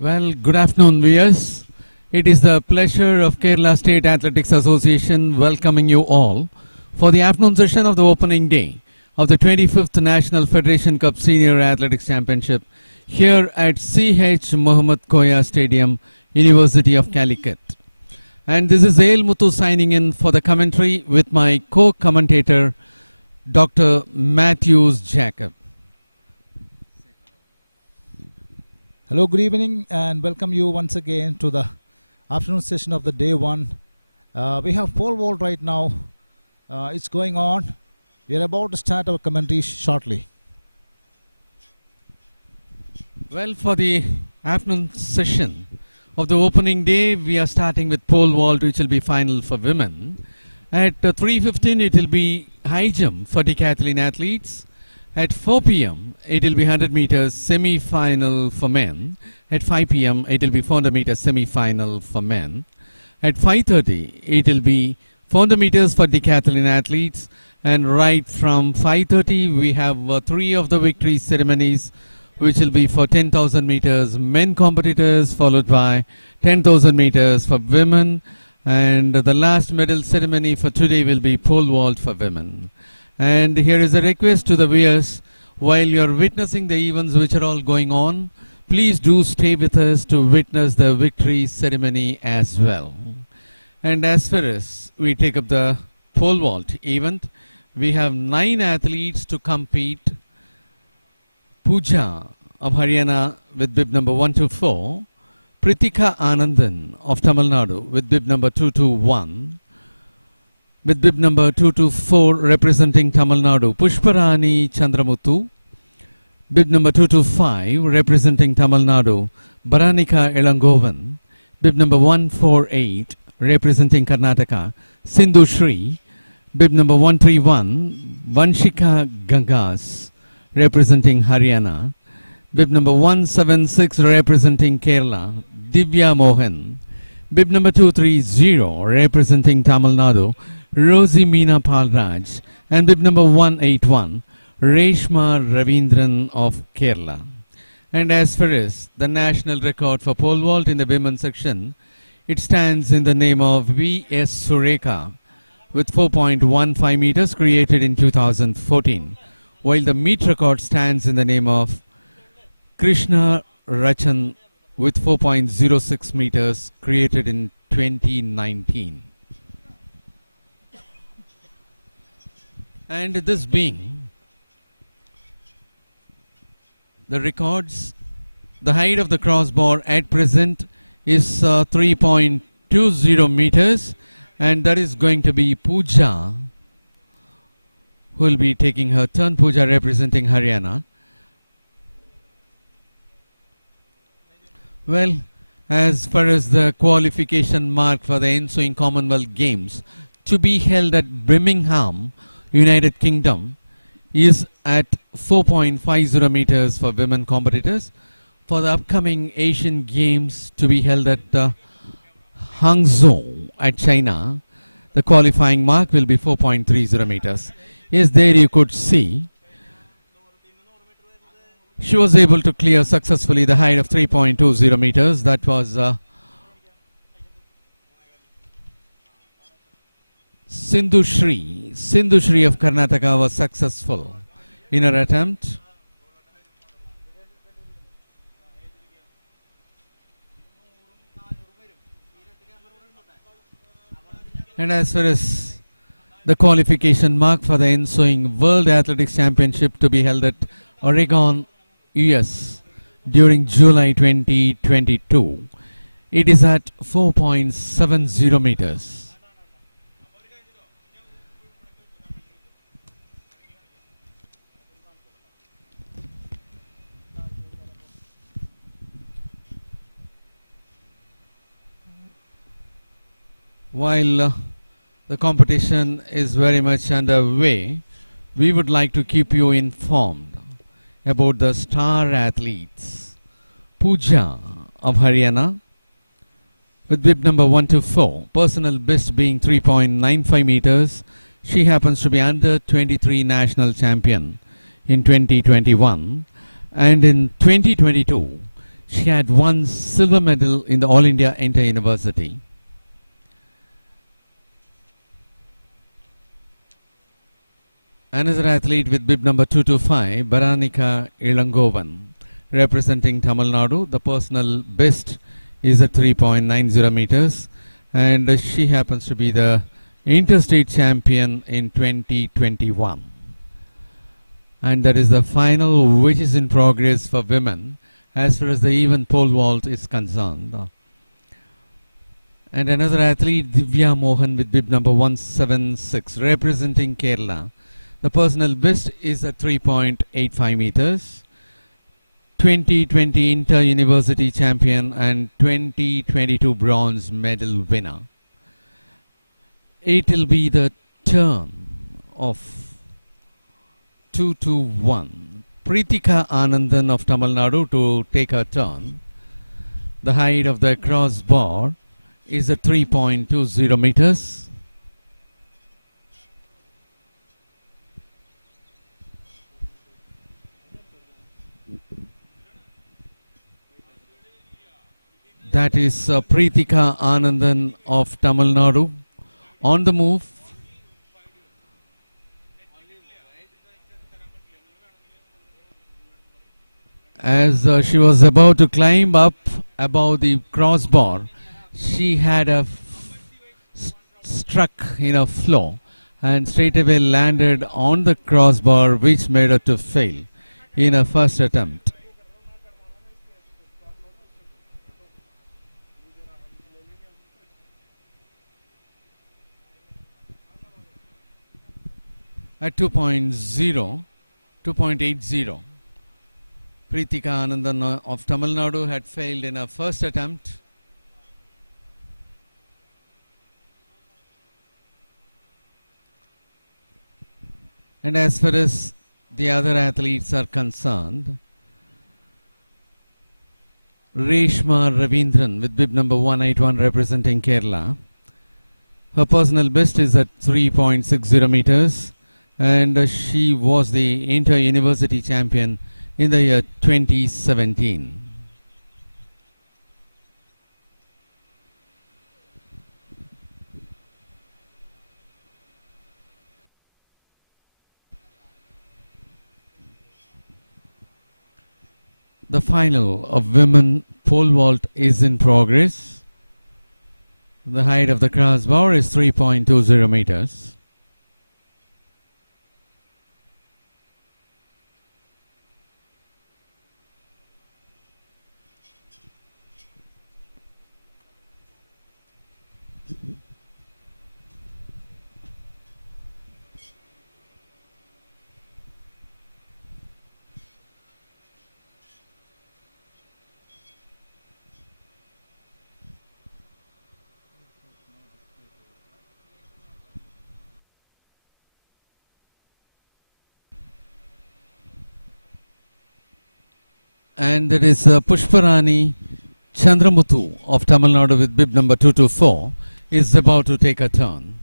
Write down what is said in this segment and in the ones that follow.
Well, good afternoon, viewers. It is the pleasure of Kerala State Athletics Association welcoming you all for the afternoon session of the opening day of the 25th National Federation Cup Senior Athletics Championship here at C.H. Muhammed Koya Stadium, University of Calicut. And this is Ail Muthu signing in for the commentary with my co-commentator, Dr. Matthews Jacob. Hello, good evening, and welcome you once again to the afternoon session of the day one. We have pole vault right now. It's going on. We are about to start our commentary shortly. Well, for the afternoon session of the opening day, we are starting with pole vault, which will be final for women. At 3:15, it will be high jump for decathlon athletes. At 4 p.m., it will be 100 meters semi-final for men. At 5 p.m., it will be 400 meters semi-final for men. At 5:30, it will be 400 meters for decathlon athletes. And right from 5:30, we have three of the victory ceremonies, which will be for 10,000 meters men competitors, followed by 10,000 meters for women. And the last medal ceremony for today will be pole vault for women. And here is a request to the viewers, while you are witnessing the events which are all going on, please do stay with us to witness the victory ceremony as well. And as far as we take up the pole vault event, we have 9 athletes to compete. Pooja of Haryana with bib number 124, Pritika Anandan of Tamil Nadu with bib number 221, with bib number 224 representing Tamil Nadu, Pushparani Chandramuthu. Bib number 225 representing Tamil Nadu, Baranika Elangovan. Bib number 148 representing Karnataka, Sindhu Shri. Bib number 131, Vanshika Gangas representing Haryana. Bib number 176 representing Kerala, Divya Mohan. Bib number 230 representing Tamil Nadu, Rosie Meena Palraj. And bib number 181, Reshma Ravindran of Kerala. And as far as the national record for pole vault in the women's section, it stands in the name of V.S. Sureka with 4.15 meters created in 2014, while the meet record stands in the name of Krishna Rachan with 4.06 meters created in 2019. And this being the records, the height of the crossbar at present is 3.20 meters, and that is going to be Pooja, who will be taking her turn. Pooja representing Haryana. Well, as far as the qualification mark for the ensuing Commonwealth Games to be held at Birmingham, United Kingdom, is at 4.50 meters for women competitors. For the upcoming Asian Games to be held at Hangzhou at China, the qualifying mark will be 4.30 meters. Yes, there you could see she was able to clear successfully the height of 3.20 meters. That was Sindhu Shri. Sindhu Shri of Karnataka was successful in her attempt. And as far as the qualification mark for the ensuing World Athletics Championship to be held at Oregon, US during July 2022, it is at 4.70 meters. While the competition is very much underway, we would like to keep you informed about the star athletes. Pooja of Haryana with bib number 124, personal best being 3.95 meters. She happens to be under 23 national champion in 2021, and in 2022 She had one silver medal in the All India Inter-University. Another athlete with bib number 225, Baranika Ilangovan, representing Tamil Nadu. The personal best is at 3.90 meters, and she happens to be the Interstate champion in 2021. And that is the final, which is in progress for women as far as the even pole vault is concerned. And another athlete, Divya Mohan, with bib number 176, representing Kerala. The personal best is at 3.85 meters. 2020 Inter-University champion and 2022 bronze medal winner. It will be the turn of 221. Pritika Anandan of Tamil Nadu to take her turn. The height of the crossbar is at 3.20 meters. That is Pritika Anandan of Tamil Nadu on the move. As she was about to climb up above the crossbar, she had struck in a floor and straightaway landed on the crossbar, which made her to fail in her first attempt. At 2.80, Pritika Anandan of Tamil Nadu had failed in her first attempt. And as far as the other athletes are concerned, Reshma Ravindran with bib number 181 representing Kerala. Her personal best is at 3.60 meters. And she was the Inter-University champion in the year 2017. The final of women pole vault is in progress. The height of the crossbar is 3.20 meters. And there is Pushparani Chandramuthu of Tamil Nadu with bib number 224 is about to take a turn.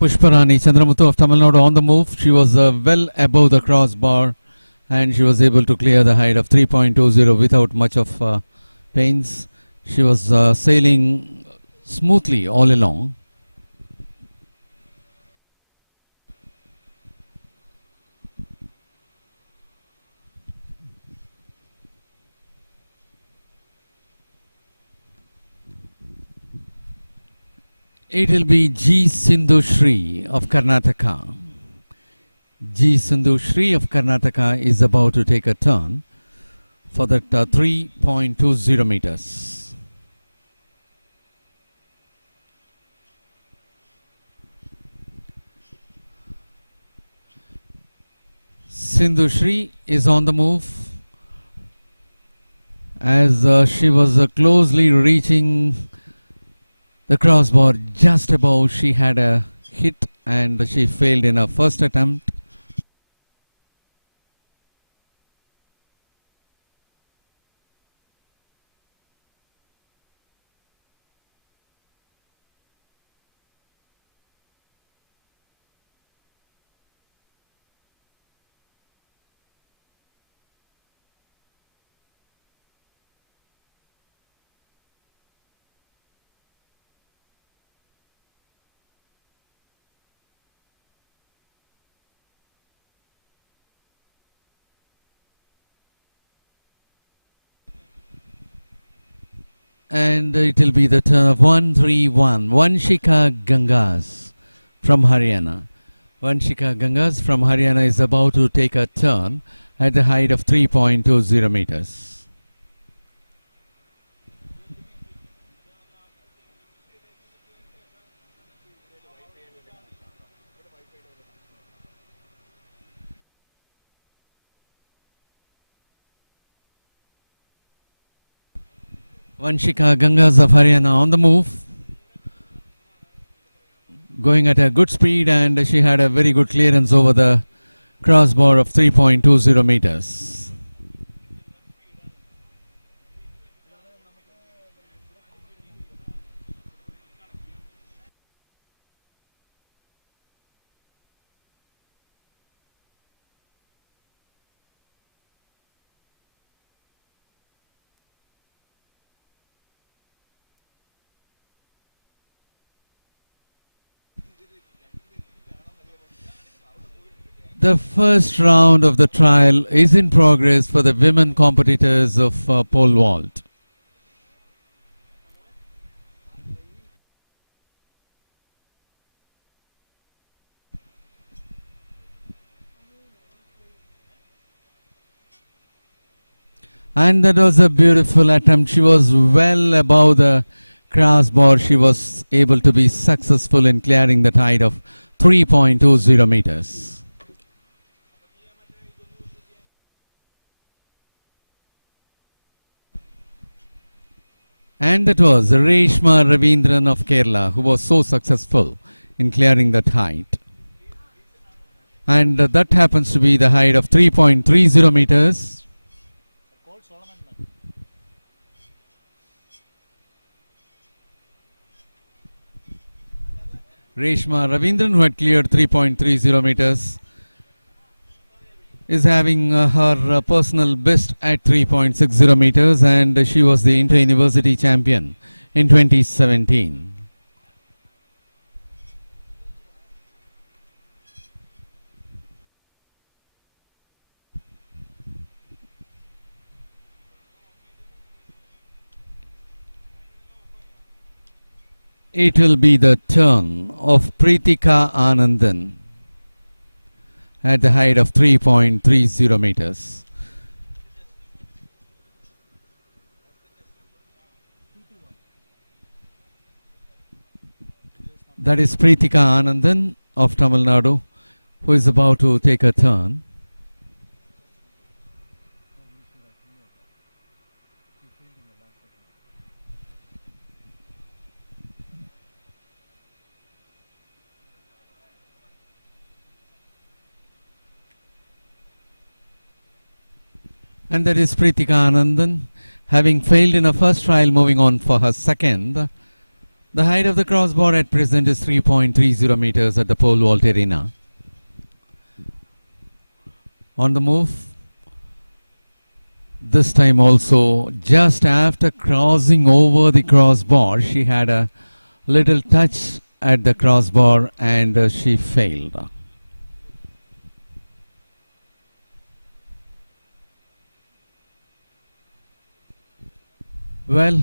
Pushparani Chandramuthu of Tamil Nadu on the move. She was well above the crossbar and she was able to clear the height of 3.20 without much of pains. She was sailing smoothly all along. It will be G. Sindhu Shri of Karnataka. G. Sindhu Shri of Karnataka is about to take a turn for that 3.20 meters. Sindhu Shri is on the move as she was closely reaching the crossbar just above. She had a hit and she failed in her first attempt. And it will be the turn of 131. Vanshika Gangas from Haryana. Vanshika Gangas from Haryana is about to take a turn at the height of 3.20 meters. Vanshika Gangas of Haryana on the move, going at a good speed, and she had a very good clearance over the crossbar of 3.20 meters. The first round of the trial is in progress for the women competitors of pole vault. And that was a beautiful attempt. She was well above the crossbar. She was able to be successful in clearing the height of 3.20 meters. And that was Reshma Ravindran of Kerala, who was so successful in clearing that height. And that happens to be the height of 3.30 meters. Reshma Ravindran, who had cleared 3.30 meters, is having her personal best at 3.60 meters, and she was the inter-university champion in 2017. It will be the turn of Pritika Anandan at the height of 3.30 meters. That is Pritika Anandan of Tamil Nadu, who is about to take a turn. And that is Pritika Anandan, having failed in her first trial, moving on for her second. The height of the crossbar at present is 3.30 meters at the pole vault arena. On the move, this time also, just after crossing over the crossbar, she had a little touch at the crossbar and she failed. Well,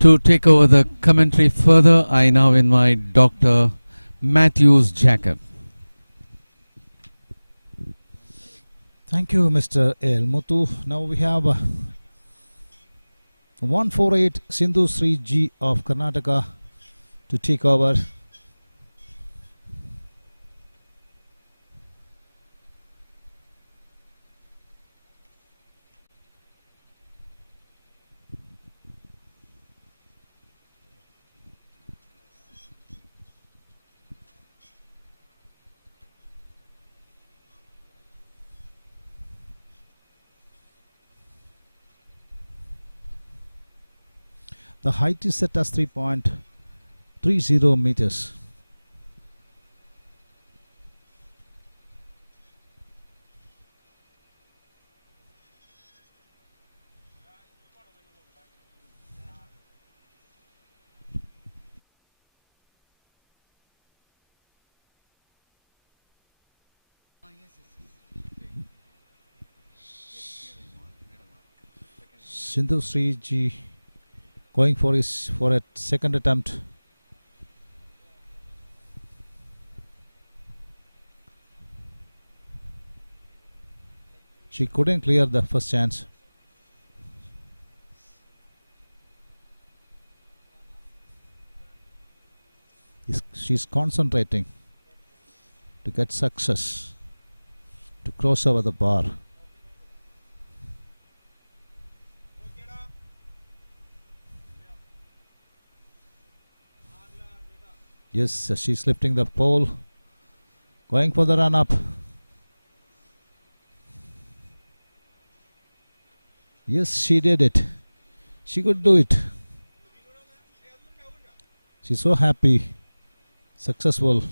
to take over the commentary further, I now invite Dr. Matthews Jacob. Thank you, Mr. El Muthu. Now we have 148 Sindhu Sri G of Karnataka to take over. The height is set as 3.30 meters. Sindhu Sri G going for a second attempt. She couldn't clear the first chance. She's concentrating to get success, to cross over the bar. Yes, she's lifting the pole, going for the run up. Yes, she did it. She could do it. She's so happy, successful.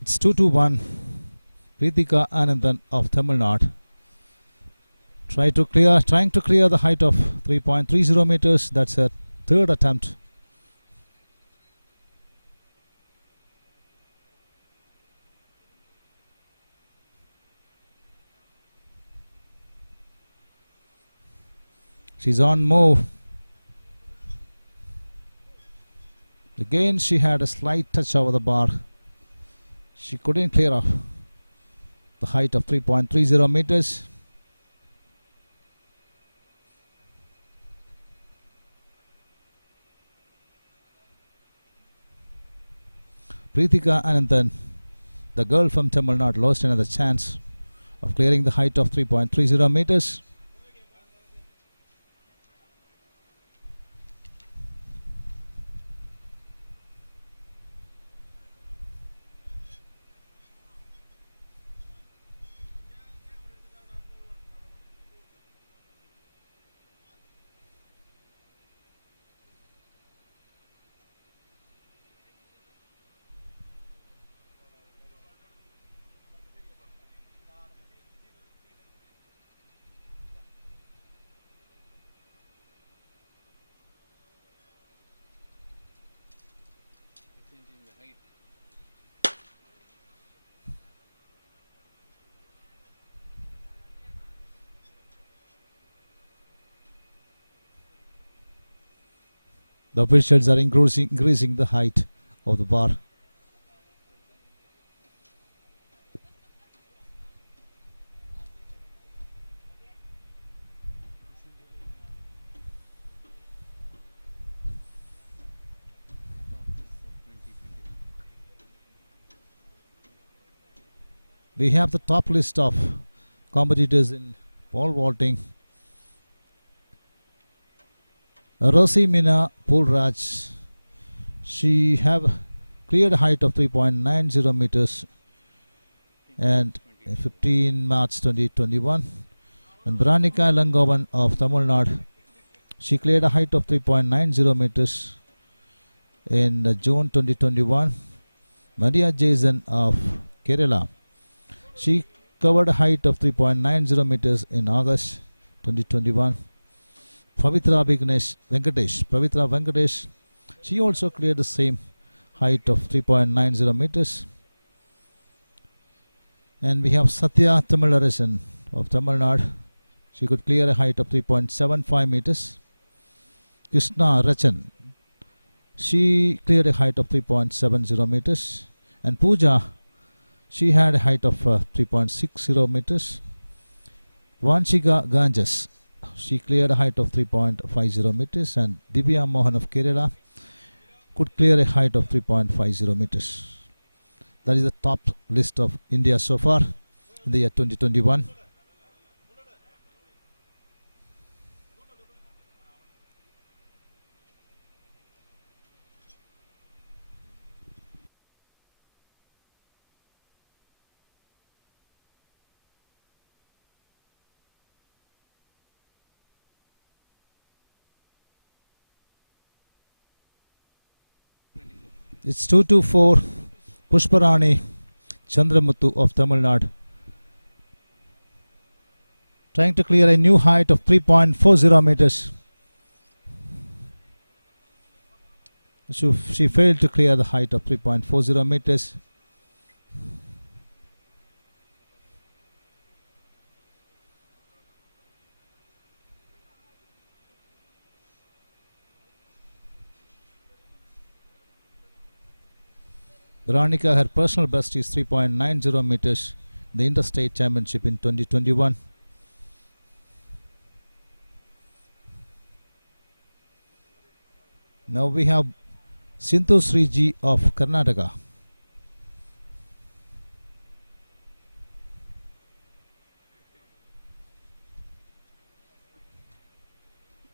It's 2-1. Pritika Anandan of Tamil Nadu trying to clear the height of 3.30 meters. That's her third attempt. She's on move. Again, she had a slight touch over the bar. She couldn't clear off the height of 3.30 meters. Pritika Anandan, the girl from Tamil Nadu, lost another chance of clearing the height of 3.30 meters. The officials are increasing the height of the bar. We have the top list of competitors in pole vaulting. Rosimina Pulraj, she have cleared a height of 3.90 meters and 15 March 2021. And Branika Langovan of Tamil Nadu, she cleared a height of 3.90 meters in June 2021. Maria Jason of Kerala, she covered a height of 3.90 meters in August 2021. Pavitra Venkatesh, she also cleared the same height of 3.90 meters. And we have Satya Tamilarasan of Tamil Nadu. She could clear a height of 3.75 meters. Krishna Rachan, she cleared a height of 3.70 meters. And Pooja, she had a height of 3.60 meters. Vanshika Ganjas, she cleared a height of 3.50 meters. And Divya Mohan of Kerala could clear a height of 3.50 meters. That is the top list of India so far in the year 2021. It's 224 Pushparani Chandramuthu of Tamil Nadu, trying to clear a new height of 3.40 meters. She failed to clear the height of 3.40 meters. Veronica, her personal best is 3.90 meters, the Interstate Championship in 2021. Now we have Sindhu Sriji of Karnataka.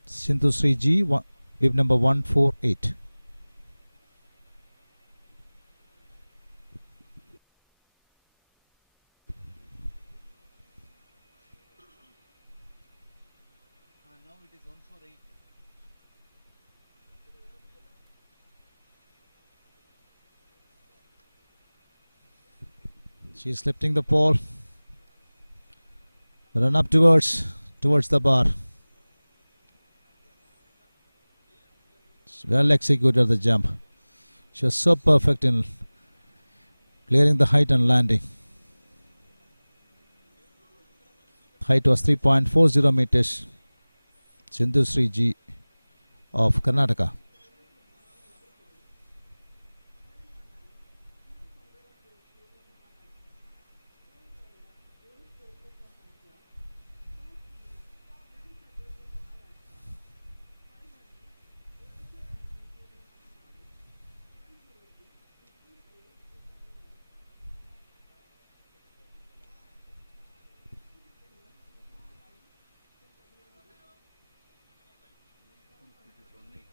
Sindhu Sriji, bib number 148. She is lifting the pole. Run up towards the bar. Well executed the jump. She was so perfect in clearing the height and landing. Height was 3.40 meters. Sindhu Sriji of Karnataka.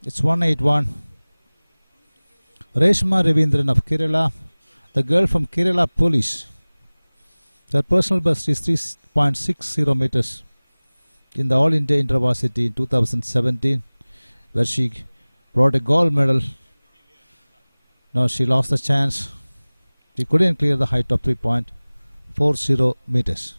It's 181. Reshma Ravindran of Kerala, the girl from Kerala Police. Her personal best is 3.60 meters in the All India Intervarsity in 2017, where she brought a gold medal. Now she lost the chance. She couldn't clear the height of 3.40 meters.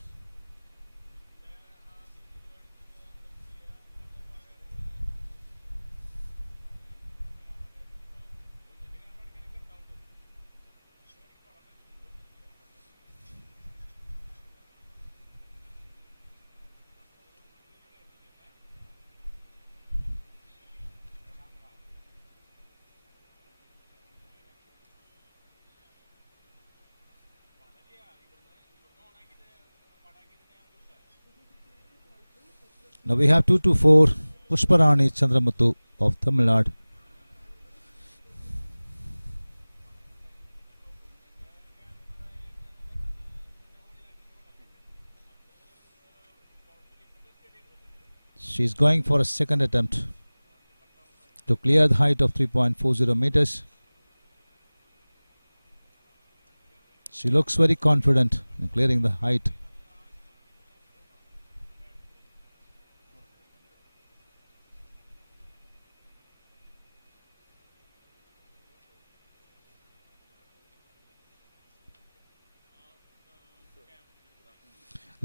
Now we have 224 Pushparani Chandramuthu of Tamil Nadu. She is going for a second attempt to clear the height of 3.40 meters. She looks very confident in clearing the height.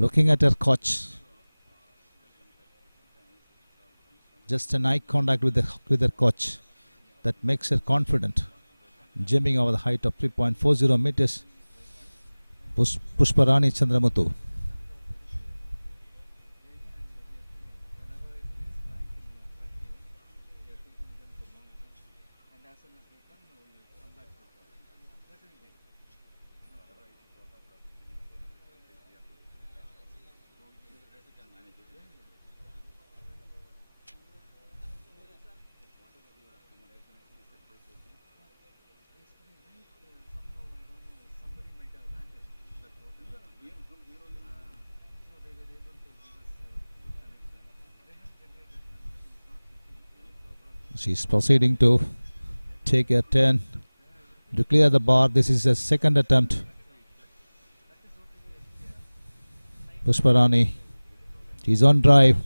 Looking at her coach, just an eye contact with her coach that makes her confident, jumping over the height of 3.40 meters. Pushparani Chandramuthu. She is proceeding to take a turn to clear the bar. This is a second attempt. Pushparani, she's on drive.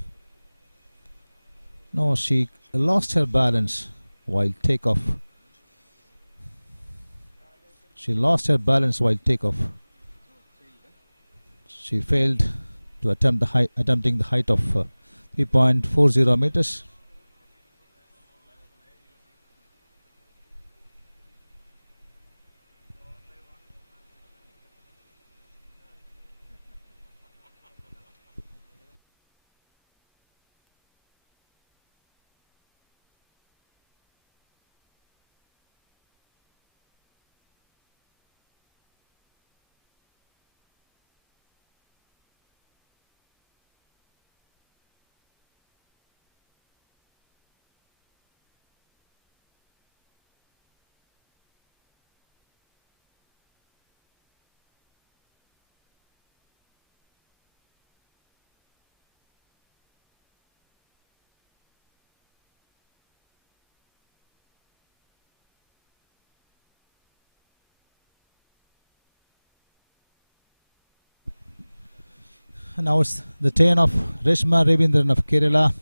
No, she lost her balance while takeoff. She lost her balance while takeoff. She failed to attempting the height of 3.40 meters. Now it's the turn of Reshma Ravindran of Kerala.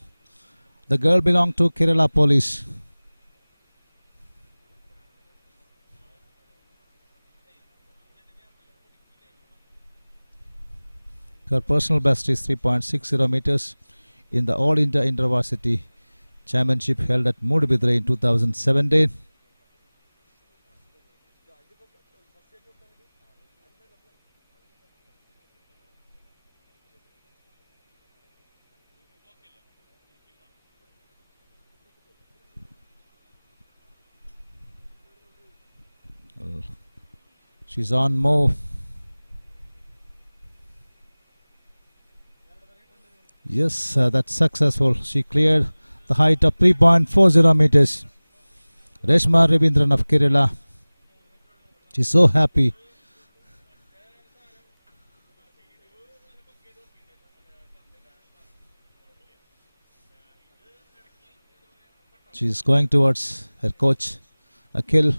The girl belonged to Kerala police. Her personal best is 3.60 meters in the All India Intervarsity Championship held at Mudibidre in 2017. She's on move. Yes, that's successful. She cleared the height of 3.40 meters. Reshma Ravindran of Kerala. She's so happy. She's going towards her coach, Akhil.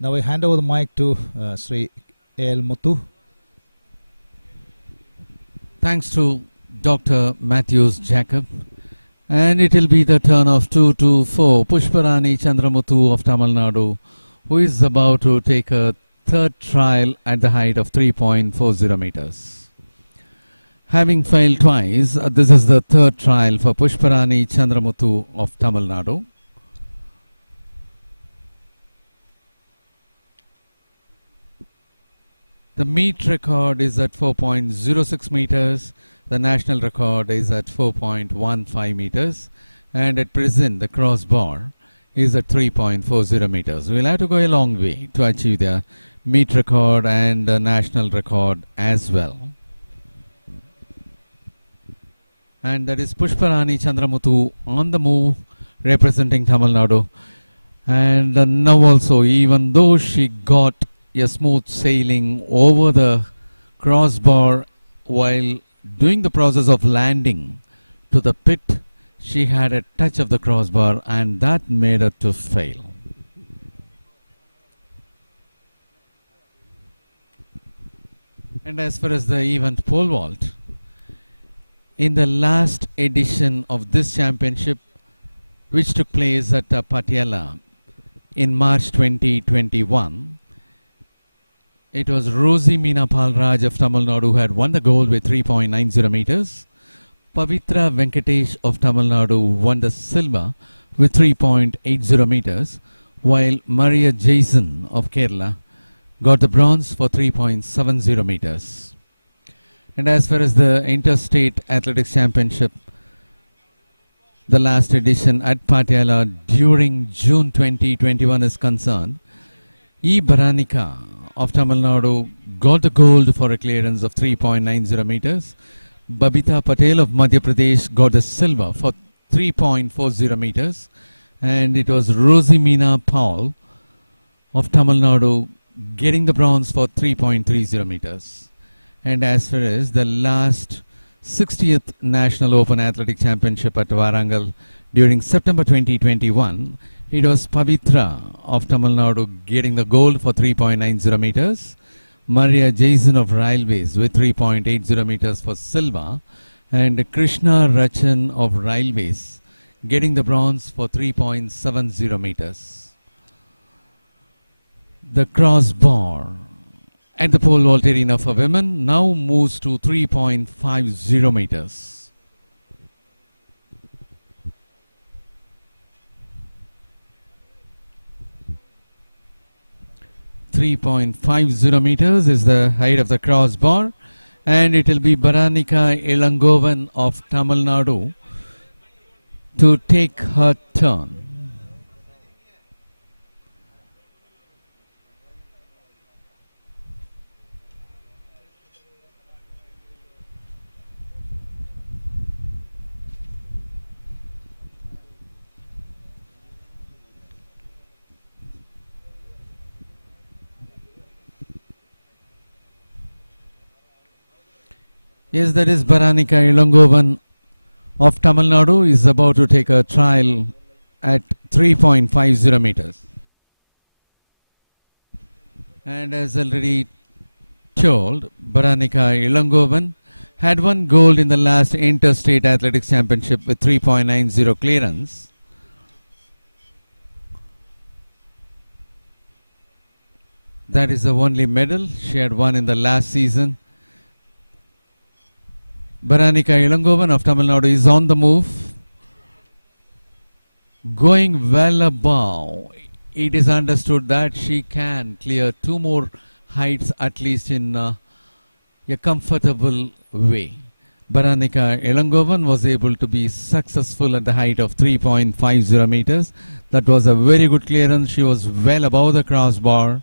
Now I hand over the mic to Sri A.L. Muthu. Thanks to Dr. Matthews Jacob. And it will be the turn of 224 Pushparani Chandramuthu of Tamil Nadu, who is about to take a third trial at the height of 3.40 meters. Having failed twice, this is the third trial for Pushparani Chandramuthu of Tamil Nadu. The meet record is at 4.06 meters. The national record is at 4.15 meters. And at present, the crossbar is at 3.40 meters. We'll have to go a long way to achieve the meet record and the national record as well. And that is Pushparani Chandramuthu on the move, representing Tamil Nadu. And now also, even though she got a smooth sailing over the crossbar while doing the process of landing to the pit, she had a touch of the crossbar and that made her to fail. And as far as the event pole vault, in the last edition of this championship, which took place at Patiala in March 2021, it was Rosie Meena Palraj of Tamil Nadu who had won the gold with 3.90 meters. Pavitra Venkatesh of Tamil Nadu won the silver with 3.80 meters, while Maria Jason of Kerala got the bronze for 3.70 meters. And as far as the Interstate Athletics Championship, the last edition at Patiala during June 2021 is concerned, E. Baranika of Tamil Nadu got the gold for a clearance of 3.90 meters. Babita Patel of Madhya Pradesh got the silver for 3.40 meters. And it was Rosie Meena Paul of Tamil Nadu getting the bronze for 3.30 meters. And as far as the last 60th National Open Athletic Championship at Warangal during September 2021, it was Pavitra of Tamil Nadu getting the gold for 3.90 meters. Maria Jason of Railways with 3.80 meters for silver. and Krishna Rachan of Railways getting the bronze for 3.70 meters. The crossbar at the pole vault arena for women now moves to 3.50 meters. .50 meters is the height of the crossbar, and it will be Baranika Ilangovan of Tamil Nadu to take her turn. Yes, that is Baranika Ilangovan of Tamil Nadu is about to take a trial at 3.50 meters. And as already told, Baranika Ilangovan had won gold in the last Interstate Athletics Championship with 3.90 clearance. That is the only medal she had won in the last season. Baranika Ilangovan of Tamil Nadu is on the move, going well above. It is understood that she can clear two more heights at least in a comfortable way. Baranika Ilangovan was able to be successful at the height of 3.50 meters. That was a very good clearance. She was well above the crossbar.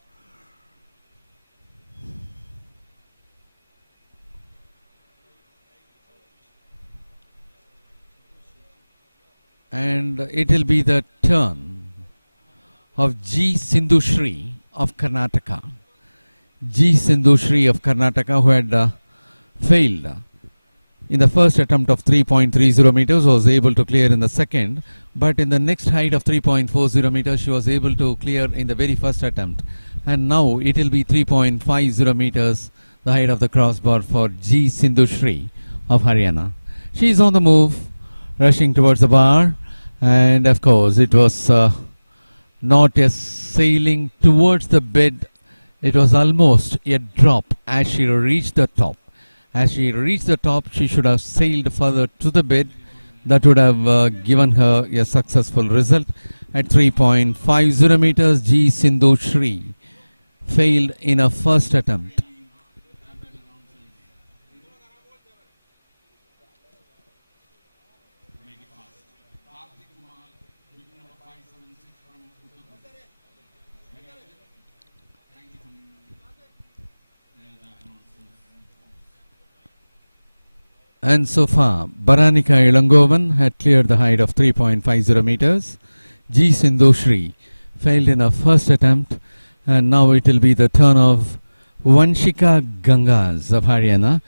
And it will be the turn of G. Sindhushri of Karnataka. G. Sindhushri of Karnataka, who had failed in the first attempt of 3.30 meters, was able to clear in the second. But in the next height of 3.40 meters, she was able to clear in the very first attempt. And now it will be 3.50 meters, the height of the crossbar for G. Sindhushri of Haryana. She is on the move, rushing towards the bar. And of course, it was not a sailing towards the bed. It was almost a drop as she reached the top. As she reached the top, she should have sailed further to the bed. That would have given her a successful result. At 3.50 meters, G. Sindhushri failed in her first attempt. And so far, Baranika Ilangovan had cleared the height of 3.50 meters. G. Sindhushri failed in her first attempt. And now it will be the turn of Vanshika Gangas of Haryana.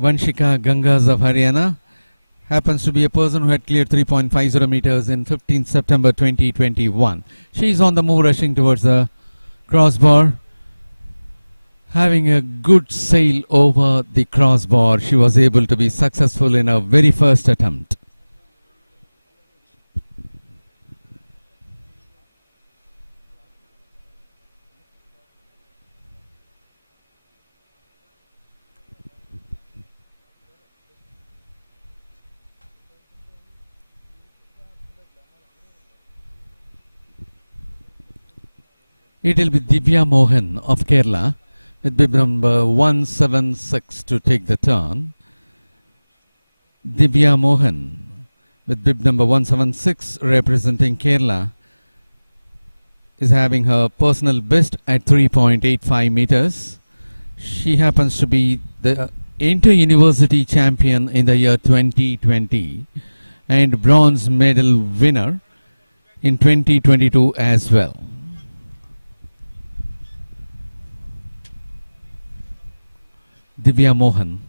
Vanshika Gangas of Haryana happens to be a person who had cleared 3.50 meters in 15th September 2021. She is on the move, rushing towards the crossbar. Having a good sail over the crossbar, she was able to be successful in her very first attempt. It will be Divya Mohan of Kerala with bib number 176 to take the turn. Divya Mohan with bib number 176 representing Kerala is having her personal best at 3.85 meters. She happens to be the inter-university champion in the year 2020 and bronze medal winner in 2022 as well. Divya Mohan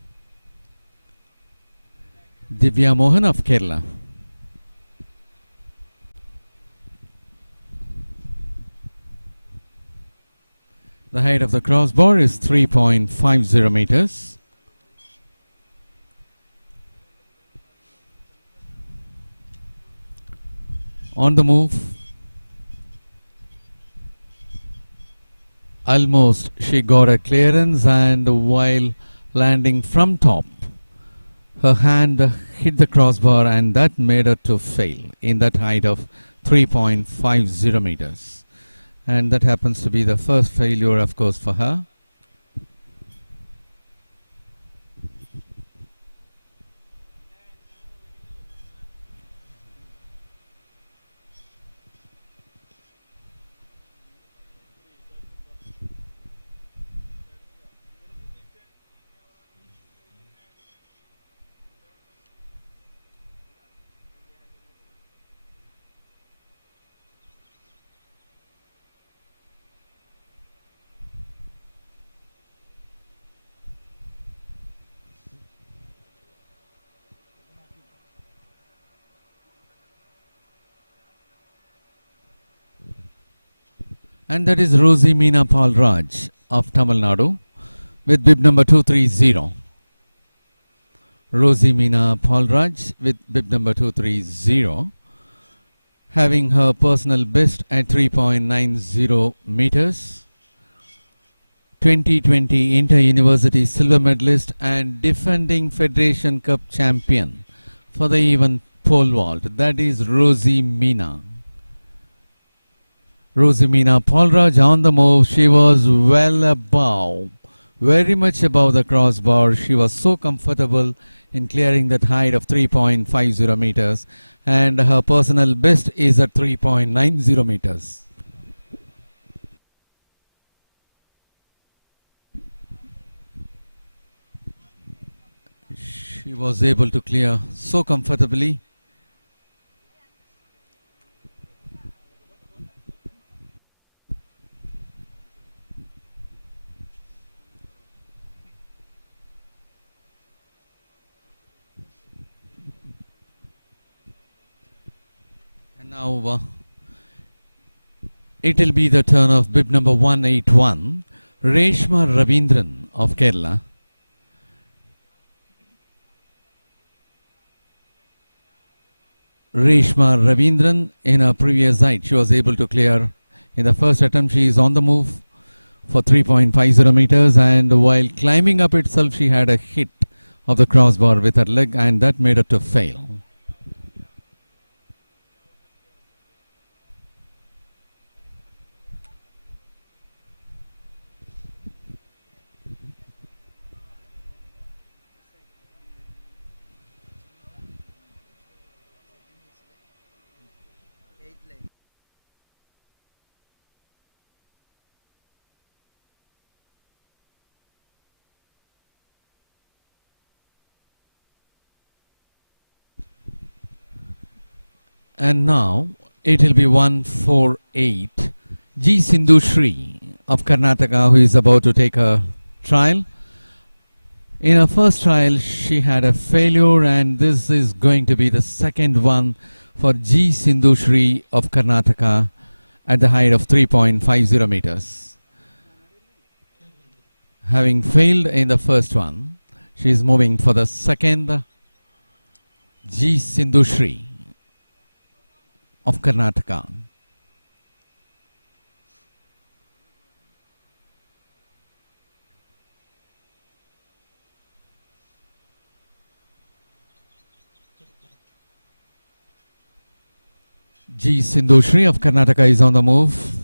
of Kerala. The height of the crossbar is 3.50 meters. On the move, almost she got a clearance, and while landing from top, her hand hit the crossbar, and that made her to fail in that height of 3.50 meters. And that happens to be the first failure, of course, for her. And that is Rosie Meena Palraj of Tamil Nadu with bib number 230. Rosie Meena Palraj with bib number 230, having her personal best at 3.90 meters. 2020 Inter-University silver medalist and defending Federation Cup champion for the even pole vault. That is Rosie Meena. Rosie Meena Palraj on the move. She was well above, very much above the crossbar. She was so comfortable in clearing that height of 3.50 meters, and her personal best is at 3.90 meters. She was able to clear so comfortably. Now it will be the turn of bib number 181, Reshma Ravindran of Kerala. Reshma Ravindran, in her previous height, she was able to clear in the first attempt. She is on the move for 3.50 meters, and while climbing up itself, she had a hit of the crossbar with her leg, and that made her to fail. And now it will be 148, G. Sindhu Shri of Karnataka, who is about to take a trial. In her first trial, she had a failure, and this is going to be the second one for G. Sindhu Shri of Karnataka at the height of 3.50 meters. Having failed in the first one, she is moving for the second, G. Sindhu Shri of Karnataka. G. Sindhu Shri of Karnataka is on the move.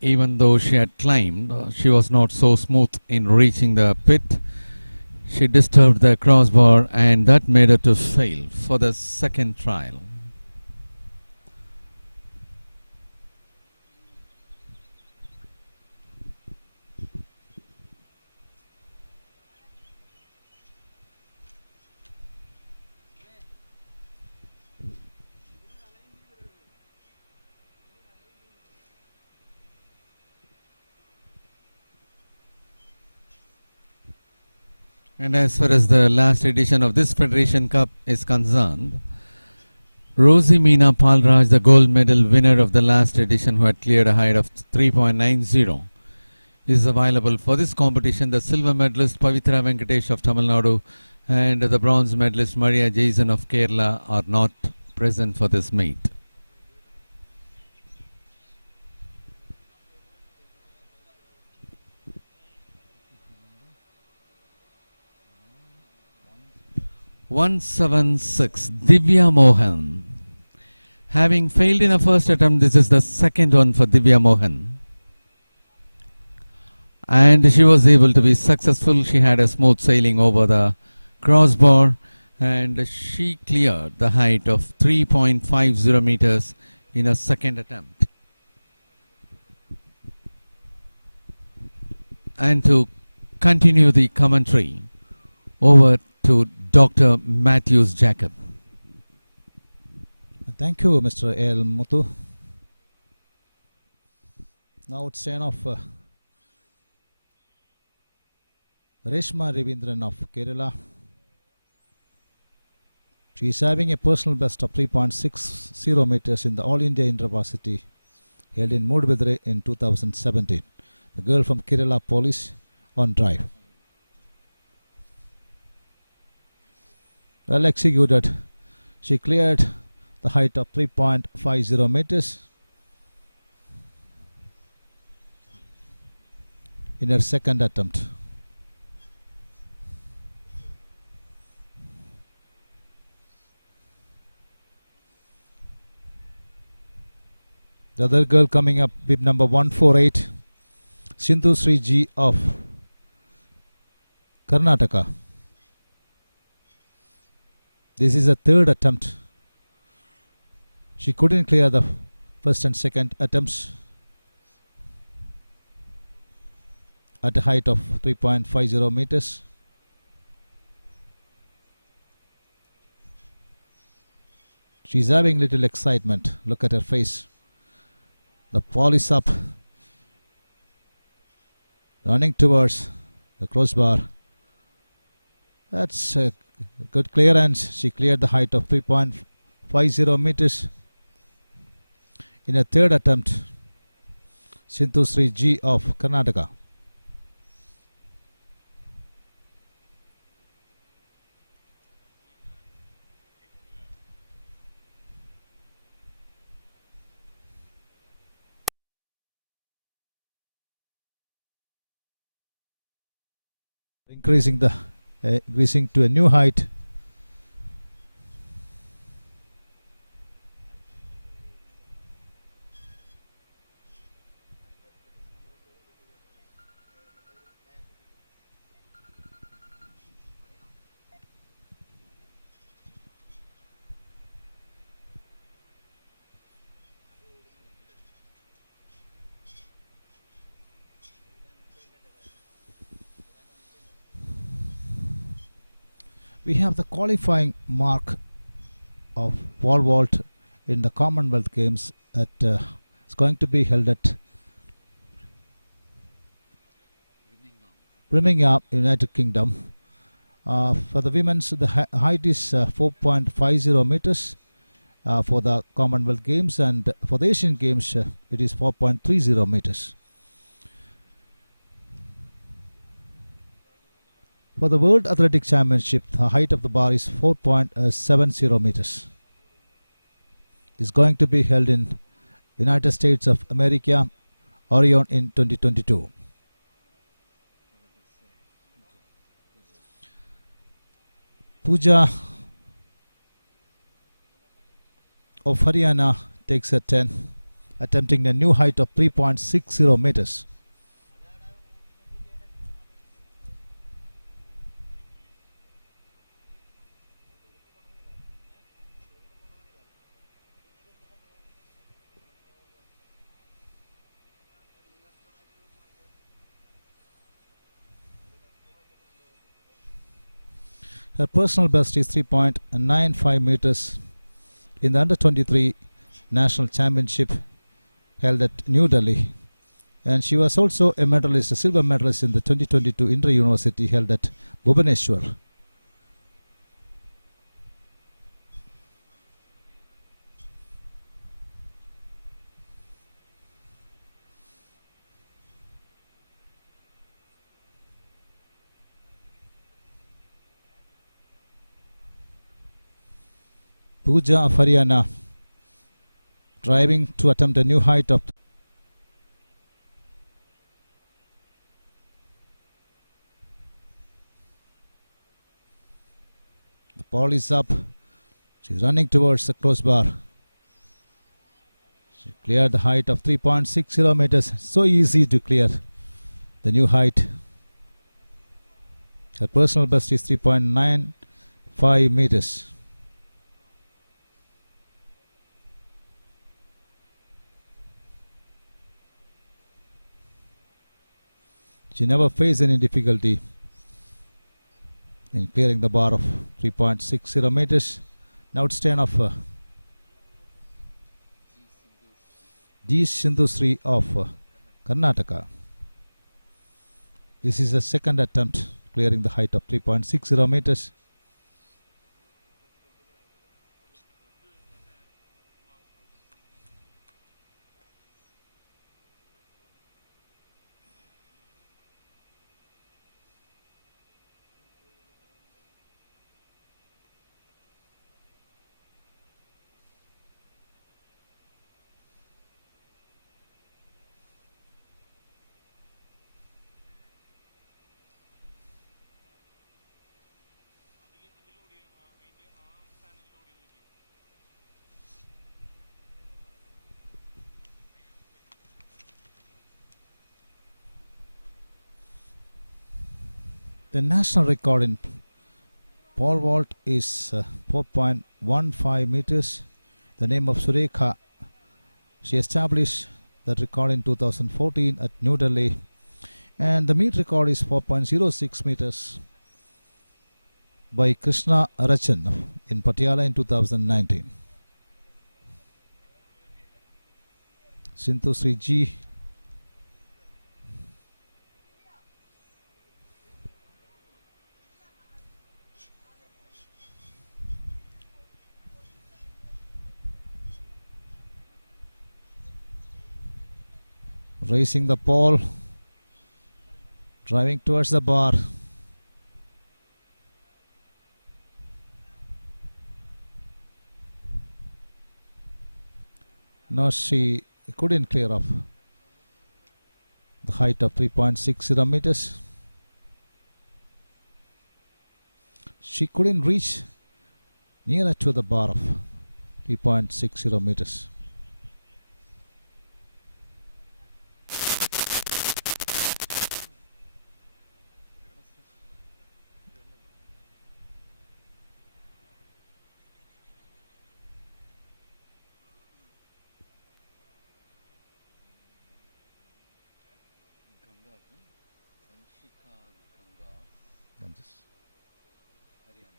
Even though she had climbed, she was not so smooth in reaching the pit. She disturbed the crossbar, and that made her to fail for the second trial. And as far as the last edition of this Federation Cup is concerned, Rosie Meena Palraj, the gold medal winner of the last edition, who had cleared a height of 3.90, is available for this competition. The silver medalist Pavitra Venkatesh of Tamil Nadu and the bronze medalist Maria Jason of Kerala are not present for this meet. (176) Divya Mohan. Having failed in a first attempt, this is the second one for Divya Mohan. And she was able to be successful. She had a smooth sailing over the crossbar and she cleared the height of 3.50 meters in a second attempt. And to continue the commentary, over to Dr. Matthews Jacob. Thank you, Mr. L. Muthu. Now it's turn of Reshma Ravindran of Kerala. She is having a personal best of 3.60 meters in the All India InterVarsity held in Mudbidre in 2017. The girl from Kerala Police on drive. Well executed. She cleared the height of 3.50 meters in her second attempt. The other girl coming up, bib number 148, Sindhu Sri G of Karnataka. This is a third attempt. She couldn't clear the first and second attempts at a height of 3.50 meters. She's having little excitement. Look at her face. The ball is up, running towards the crossbar. That's a good clearance. She cleared the height of 3.50 meters in a third attempt. Sindhu Sri G of Karnataka. Increasing to a new height. We have the qualifying mark of pole vault in the Commonwealth Games at it's going to be held at Birmingham, United Kingdom. For the women's, the height is 4.50 meters for the Commonwealth Games, and for the Asian Games it is 4.30 meters. For the World Athletic Championship, the height of the bar is 4.70 meters. It is going to be held in United States of America, Oregon in 2022. Pooja of Haryana takes a 10, attempting a new height of 3.60 meters. Her personal best is 3.95 meters in the Under-23 National Championship held at New Delhi. And she was also a medalist, a silver medalist in the 2022 Inter-University held at Bhubaneswar. Pooja of Haryana, driving to attempt a new height of the ball is up. She's running towards the crossbar. She cleared the height of 3.60 meters. So easy to clear the new height. Her personal best is 3.95 meters. She never faced any difficulty in clearing the bar of 3.60 meters. Now it's 10 of G. Sindhusri of Karnataka. This is the second attempt clearing the height of 3.60 meters. The national record in pole vault is 4.15 meters. The name of Surekha. She established that record in 2014 at New Delhi. And the meet record is 4.06 meters by Krishna Rachan in Patiala in 2019. Sindhusri G. Racing the pole, driving towards the bar. No, she couldn't clear off the height of 3.60 meters. She couldn't reach nearer to the bar of 3.60 meters.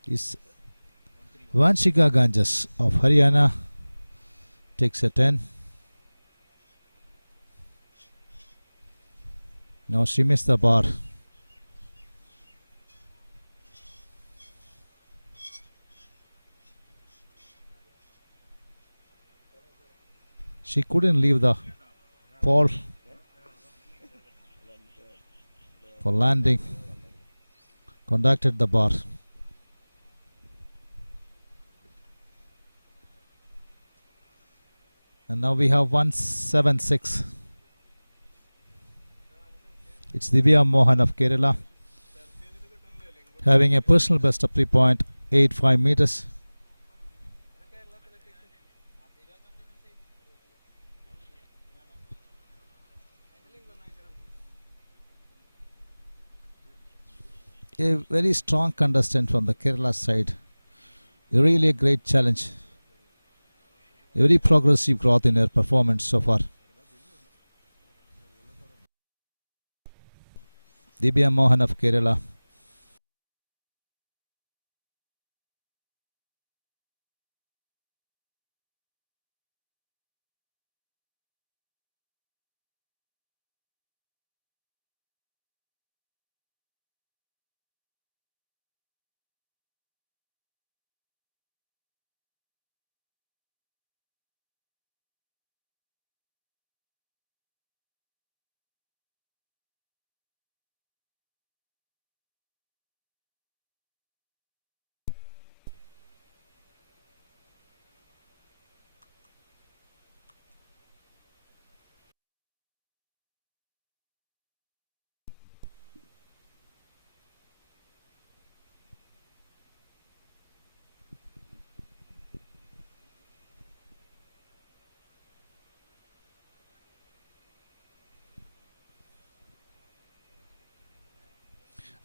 Is Vanshika Ganjas of Haryana takes a 10. Now she missed the bar. She couldn't leave the pole for landing. Conducted the bar. And now we have 176. It's Divya Mohan of Kerala, having a personal best of 3.85 meters. A very strong contestant from the Kerala side. Really a great challenge. A very progressive growth in her performance so far. Divya Mohan of Kerala.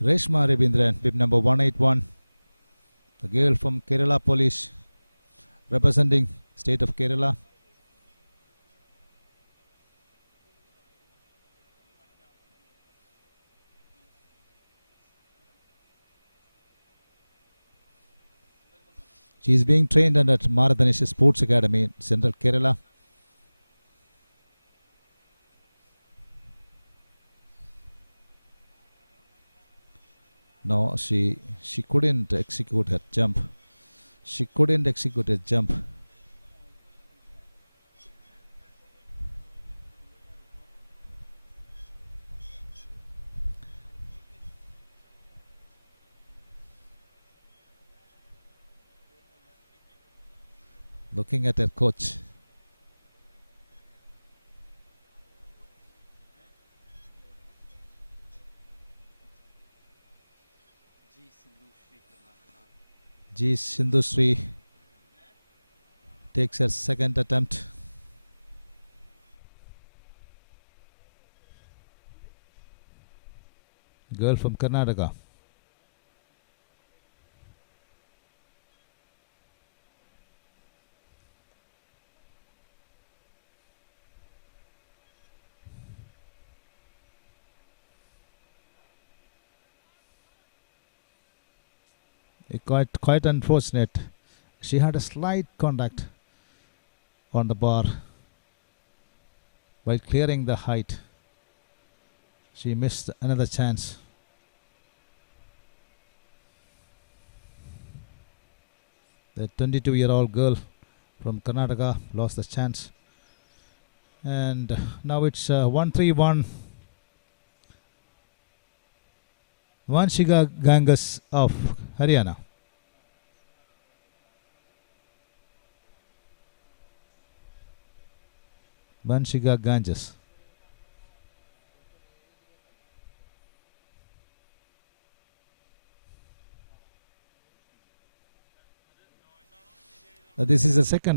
Reshma Ravindran, bib number 181. The girl from Kerala Police, representing state of Kerala. She is being trained under Maradhanesh Sports Academy, Central Kerala. No, she couldn't execute her jump. She couldn't execute her jump. Looking at her coach. G. Sindhusri takes her second attempt. Girl from Karnataka. Quite unfortunate. She had a slight contact on the bar while clearing the height. She missed another chance. The 22-year-old girl from Karnataka lost the chance. And now it's 1-3-1. Vanshika Gangas of Haryana. Vanshika Ganges. This is a second.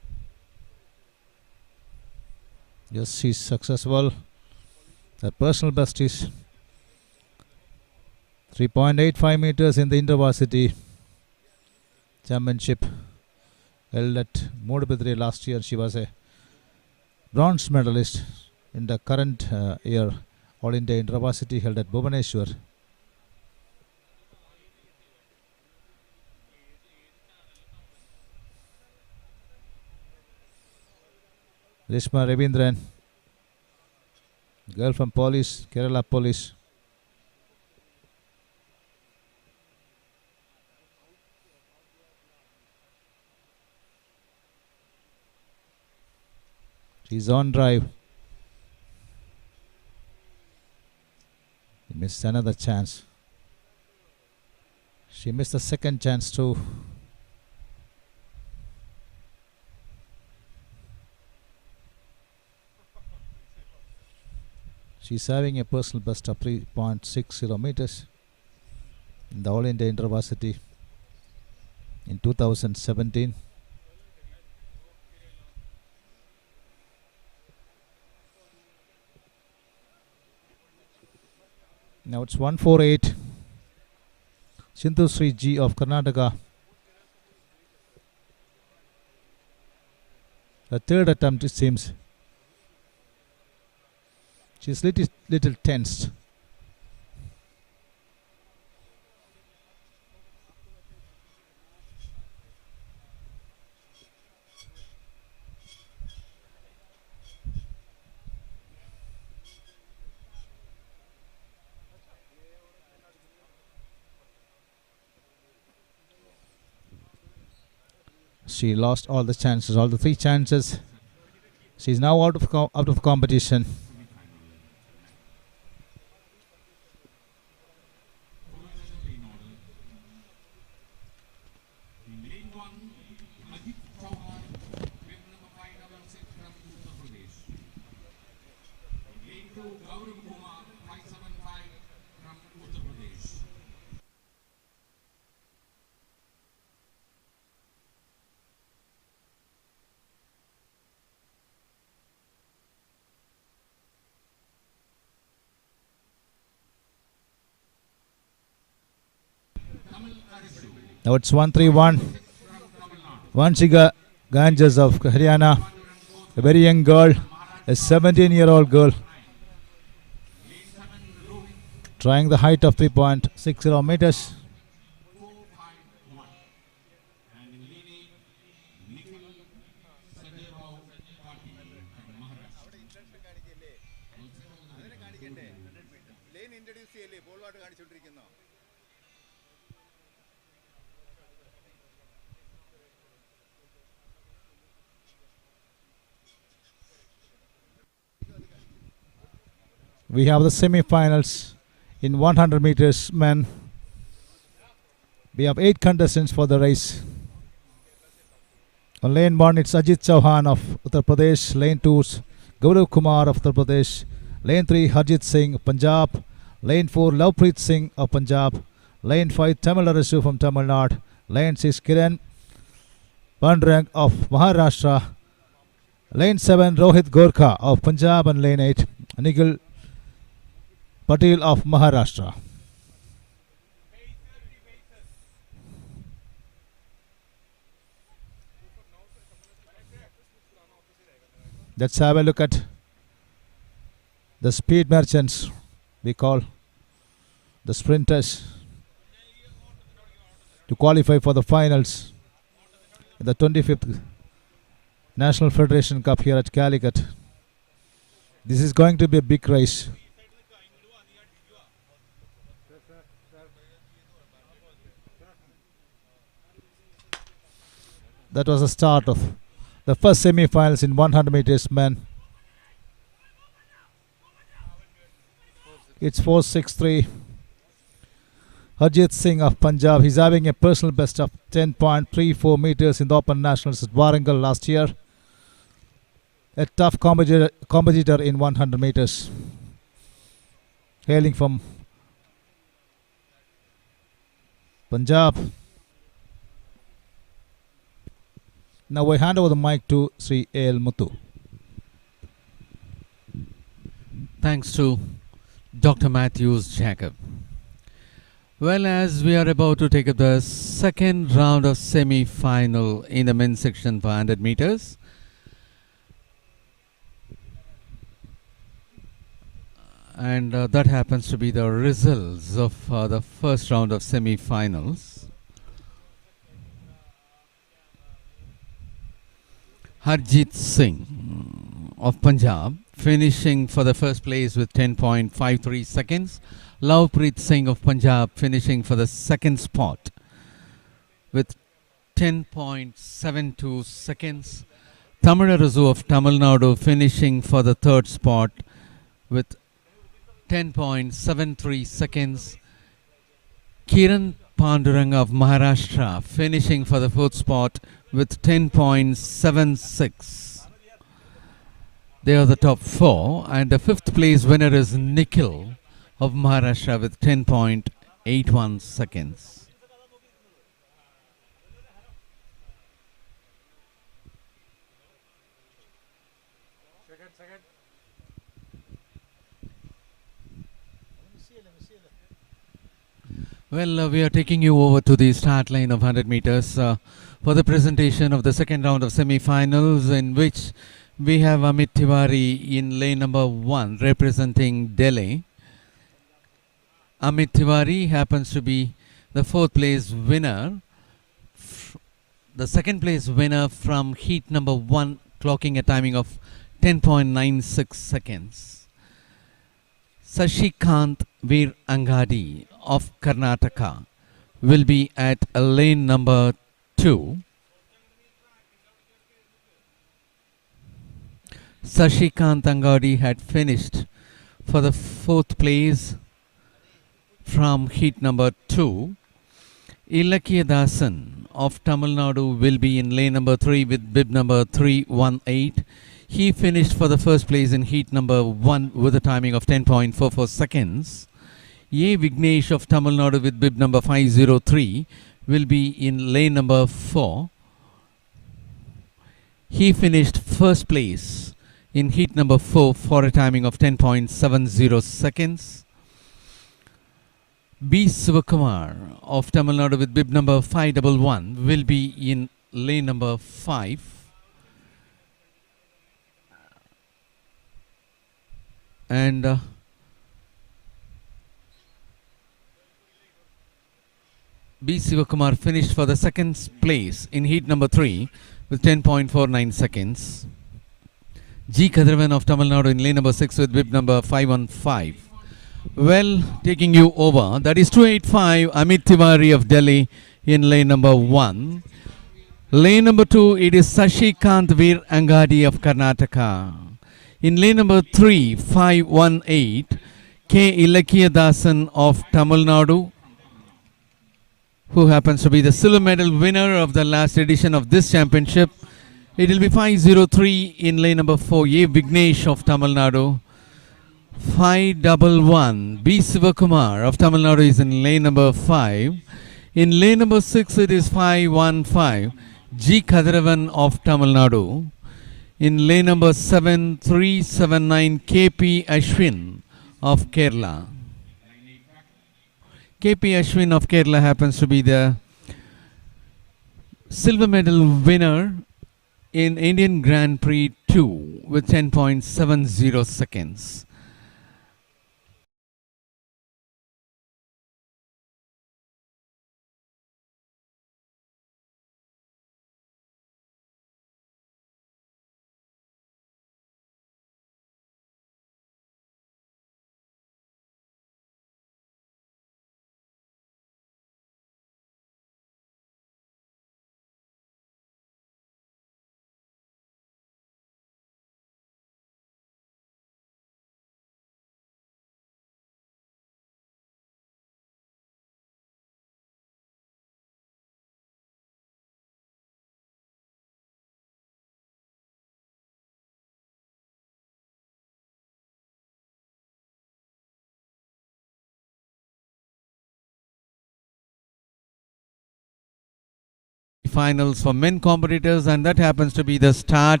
the start.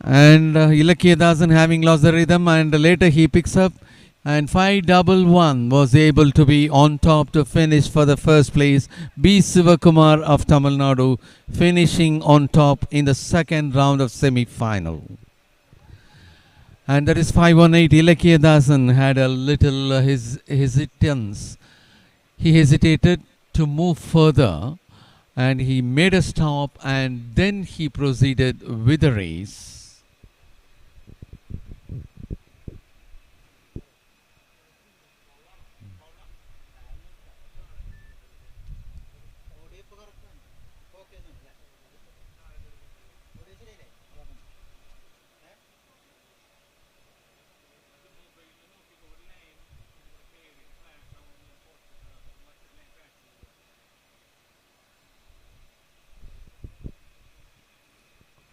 And Ilakiyadasan having lost the rhythm, and later he picks up, and 511 was able to be on top to finish for the first place. B. Sivakumar of Tamil Nadu finishing on top in the second round of semi-final. And that is 518. Ilakiyadasan had a little hesitance. He hesitated to move further, and he made a stop, and then he proceeded with the race.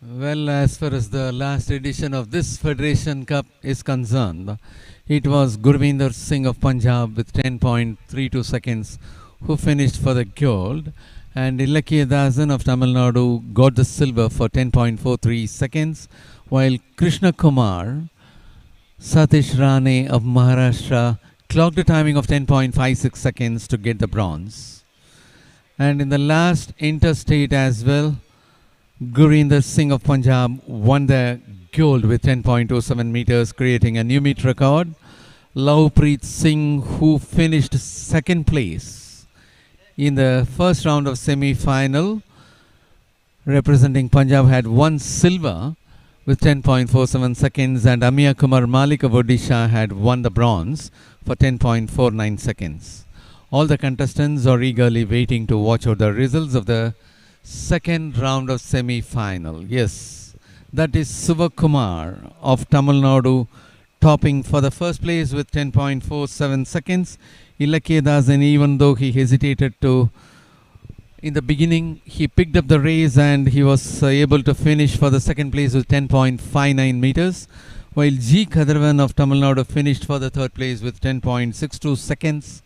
Well, as far as the last edition of this Federation Cup is concerned, it was Gurvinder Singh of Punjab with 10.32 seconds who finished for the gold, and Ilakiyadasan of Tamil Nadu got the silver for 10.43 seconds, while Krishna Kumar Satish Rane of Maharashtra clocked a timing of 10.56 seconds to get the bronze. And in the last interstate as well, Gurinder Singh of Punjab won the gold with 10.27 meters, creating a new meet record. Lavpreet Singh, who finished second place in the first round of semi-final, representing Punjab, had won silver with 10.47 seconds, and Amiya Kumar Malik of Odisha had won the bronze for 10.49 seconds. All the contestants are eagerly waiting to watch out the results of the second round of semi-final. Yes, that is Sivakumar of Tamil Nadu topping for the first place with 10.47 seconds. Ilakiyadasan, even though he hesitated to in the beginning, he picked up the race and he was able to finish for the second place with 10.59 meters, while G. Kadarvan of Tamil Nadu finished for the third place with 10.62 seconds.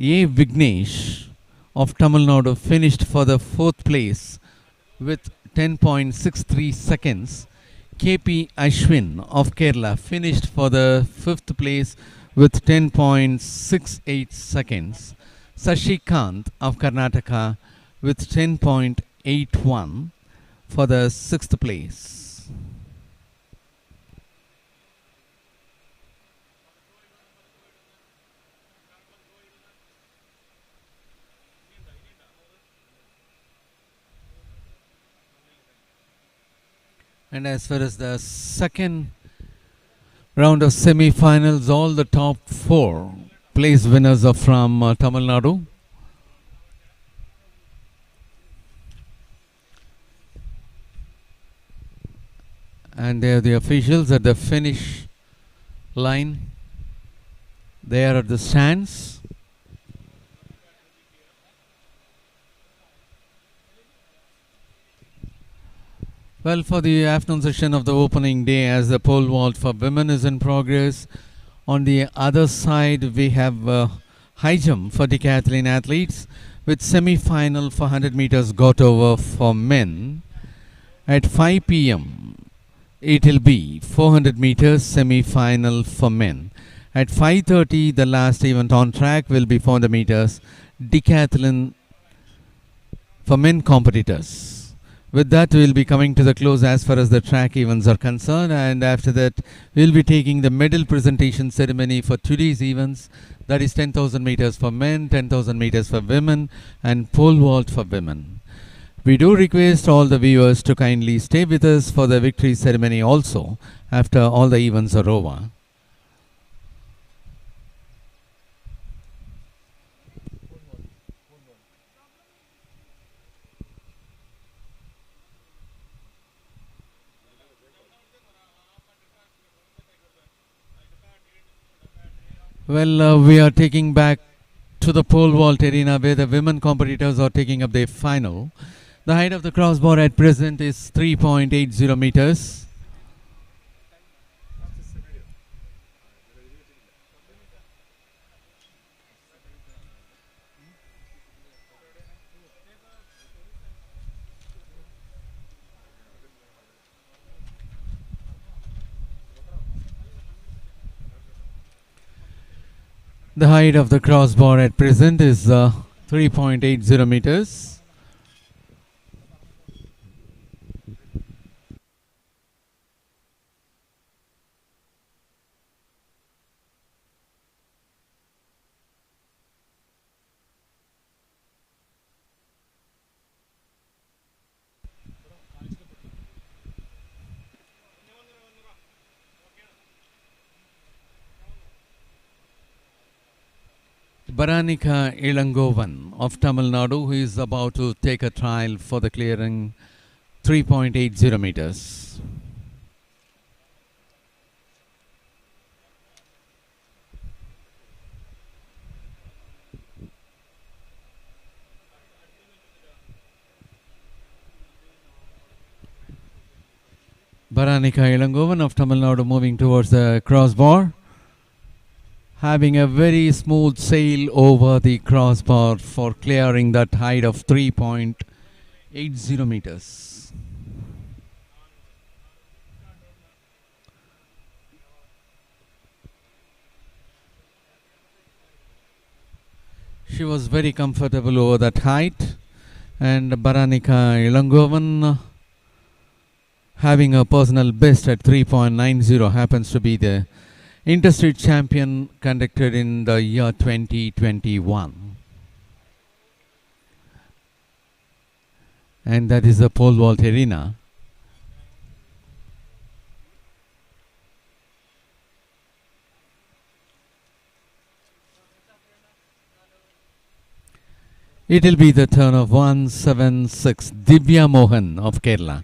A. Vignesh of Tamil Nadu finished for the fourth place with 10.63 seconds. KP Ashwin of Kerala finished for the fifth place with 10.68 seconds. Sashikant of Karnataka with 10.81 for the sixth place. And as far as the second round of semi-finals, all the top four place winners are from Tamil Nadu. And they are the officials at the finish line. They are at the stands. Well, for the afternoon session of the opening day, as the pole vault for women is in progress, on the other side we have high jump for decathlon athletes with semi-final for 100 meters got over for men. At 5 p.m. it will be 400 meters semi-final for men. At 5:30 the last event on track will be 400 meters decathlon for men competitors. With that, we will be coming to the close as far as the track events are concerned, and after that, we will be taking the medal presentation ceremony for today's events. That is 10,000 meters for men, 10,000 meters for women, and pole vault for women. We do request all the viewers to kindly stay with us for the victory ceremony also after all the events are over. Well, we are taking back to the pole vault arena where the women competitors are taking up their final. The height of the crossbar at present is 3.80 meters. The height of the crossbar at present is 3.80 meters. Baranika Ilangovan of Tamil Nadu, who is about to take a trial for the clearing 3.80 meters. Baranika Ilangovan of Tamil Nadu moving towards the crossbar, having a very smooth sail over the crossbar for clearing that height of 3.80 meters. She was very comfortable over that height, and Baranika Ilangovan, having a personal best at 3.90, happens to be the Interstate champion conducted in the year 2021. And that is the pole vault arena. It will be the turn of 176, Divya Mohan of Kerala.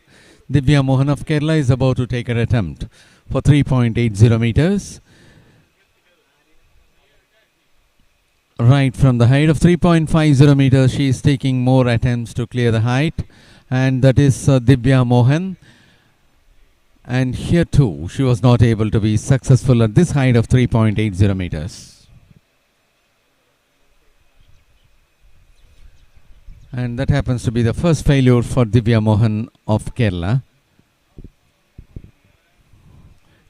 Divya Mohan of Kerala is about to take her attempt for 3.80 meters. Right from the height of 3.50 meters, she is taking more attempts to clear the height, and that is Divya Mohan. And here too, she was not able to be successful at this height of 3.80 meters. And that happens to be the first failure for Divya Mohan of Kerala.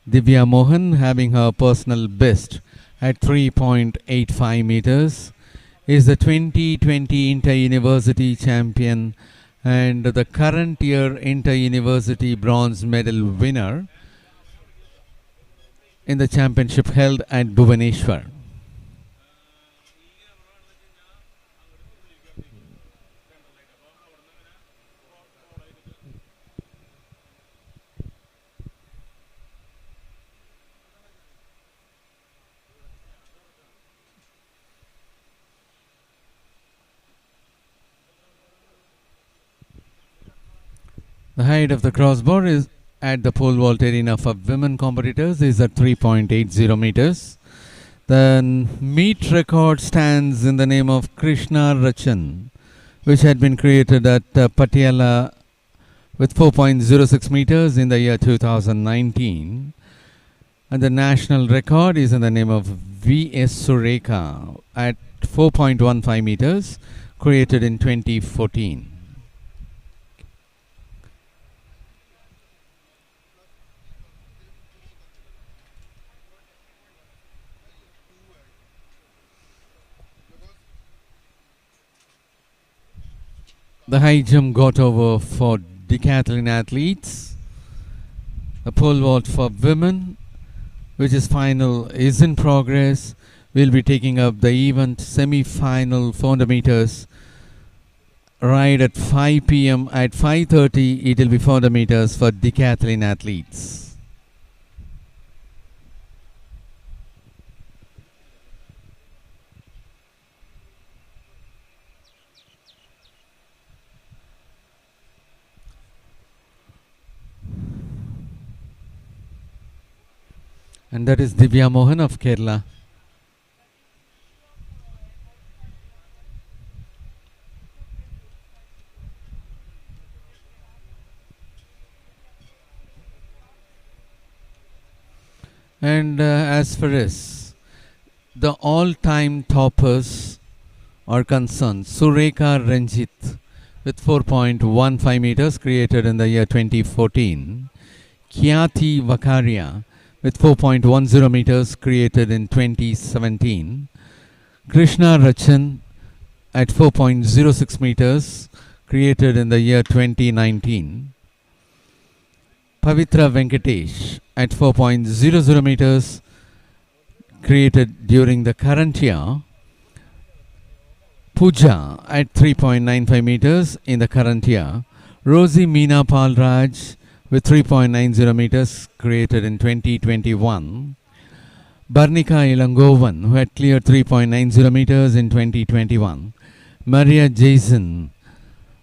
Divya Mohan, having her personal best at 3.85 meters, is the 2020 Inter-University champion and the current year Inter-University bronze medal winner in the championship held at Bhubaneswar. The height of the crossbar is at the pole vault arena for women competitors is at 3.80 meters. The meet record stands in the name of Krishna Rachan, which had been created at Patiala with 4.06 meters in the year 2019. And the national record is in the name of V.S. Sureka at 4.15 meters, created in 2014. The high jump got over for Decathlon athletes. The pole vault for women, which is final, is in progress. We'll be taking up the event semi-final 400 meters right at 5 p.m. At 5:30, it will be 400 meters for Decathlon athletes. And that is Divya Mohan of Kerala. And as far as the all-time toppers are concerned, Sureka Ranjit with 4.15 meters, created in the year 2014. Khyati Vakaria with 4.10 meters, created in 2017. Krishna Rachan at 4.06 meters, created in the year 2019. Pavitra Venkatesh at 4.00 meters, created during the current year. Pooja at 3.95 meters in the current year. Rosie Meena Palraj with 3.90 meters, created in 2021. Barnika Ilangovan, who had cleared 3.90 meters in 2021. Maria Jason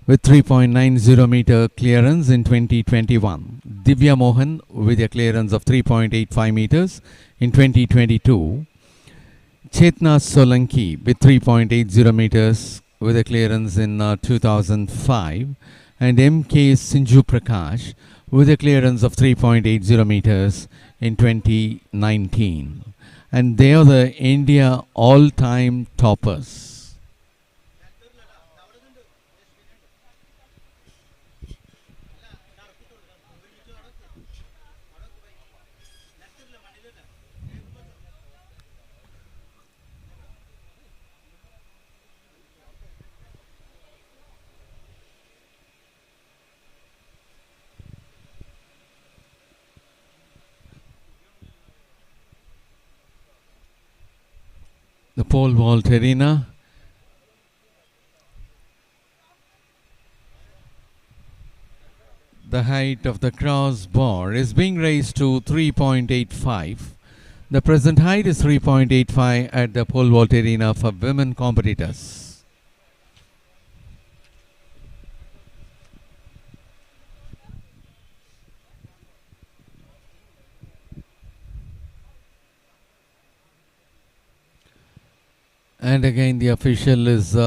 with 3.90 meter clearance in 2021. Divya Mohan with a clearance of 3.85 meters in 2022. Chetna Solanki with 3.80 meters with a clearance in 2005. And M.K. Sinju Prakash with a clearance of 3.80 meters in 2019. And they are the India all-time toppers. The pole vault arena. The height of the crossbar is being raised to 3.85. The present height is 3.85 at the pole vault arena for women competitors. And again the official is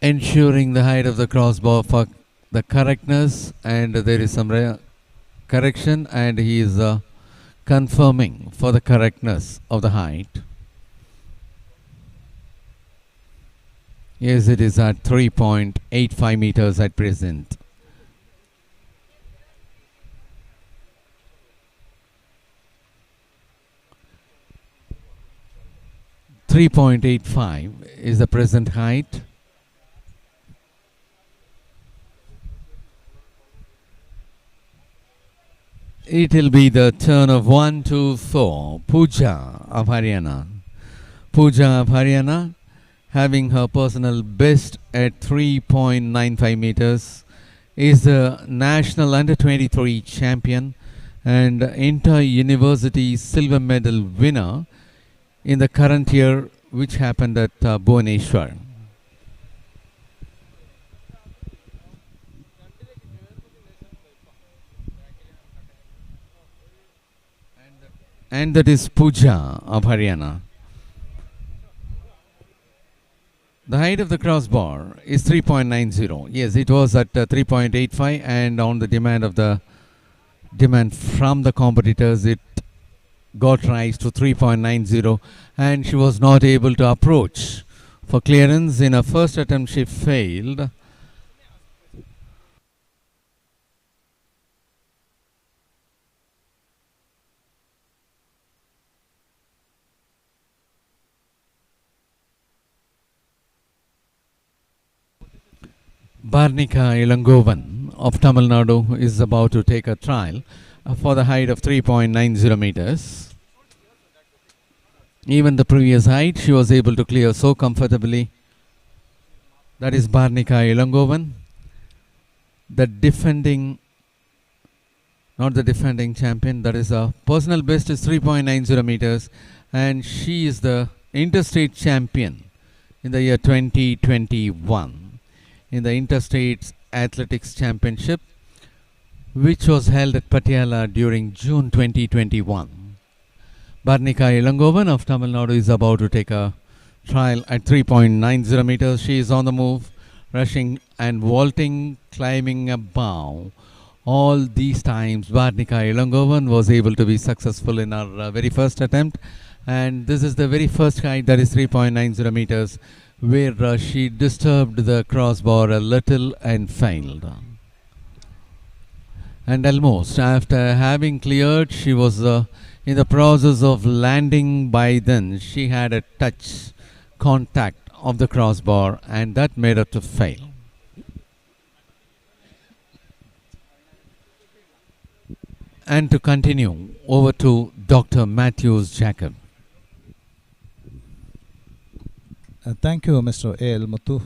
ensuring the height of the crossbar for the correctness, and there is some correction, and he is confirming for the correctness of the height. Yes, it is at 3.85 meters at present. .85 is the present height. It will be the turn of 1, 2, 4. Pooja of Haryana. Pooja of Haryana, having her personal best at 3.95 meters, is the national under-23 champion and inter-university silver medal winner in the current year, which happened at Bhubaneswar. And that is Pooja of Haryana. The height of the crossbar is 3.90. Yes, it was at 3.85, and on the demand from the competitors, it got rise to 3.90, and she was not able to approach for clearance. In her first attempt, she failed. Barnika Ilangovan of Tamil Nadu is about to take a trial for the height of 3.90 meters. Even the previous height she was able to clear so comfortably. That is Barnika Ilangovan, not the defending champion. That is a personal best is 3.90 meters, and she is the Interstate champion in the year 2021 in the Interstate Athletics Championship, which was held at Patiala during June 2021. Barnika Ilangovan of Tamil Nadu is about to take a trial at 3.90 meters. She is on the move, rushing and vaulting, climbing above. All these times, Barnika Ilangovan was able to be successful in her very first attempt. And this is the very first height, that is 3.90 meters, where she disturbed the crossbar a little and failed. And almost after having cleared, she was In the process of landing by then, she had a touch contact of the crossbar and that made her to fail. And to continue, over to Dr. Matthews Jacob. Thank you, Mr. A.L. Muthu.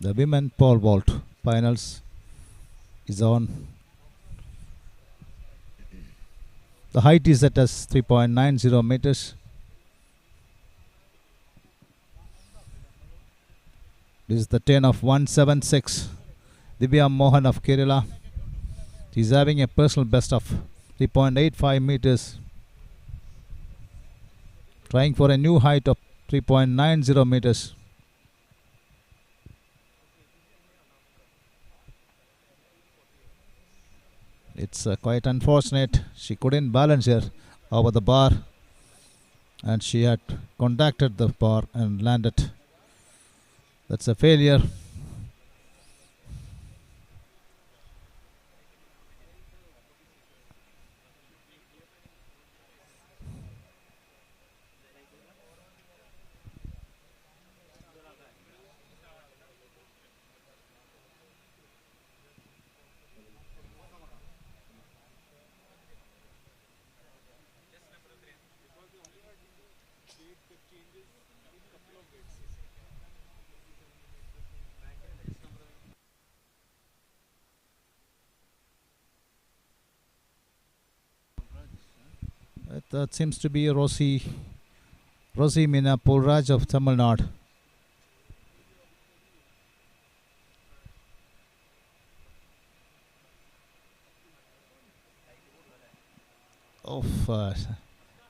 The women pole vault finals is on. The height is set as 3.90 meters. This is the 10 of 176. Divya Mohan of Kerala. She is having a personal best of 3.85 meters. Trying for a new height of 3.90 meters. It's quite unfortunate. She couldn't balance here over the bar. And she had contacted the bar and landed. That's a failure. That seems to be Rosie Meena Pulraj of Tamil Nadu.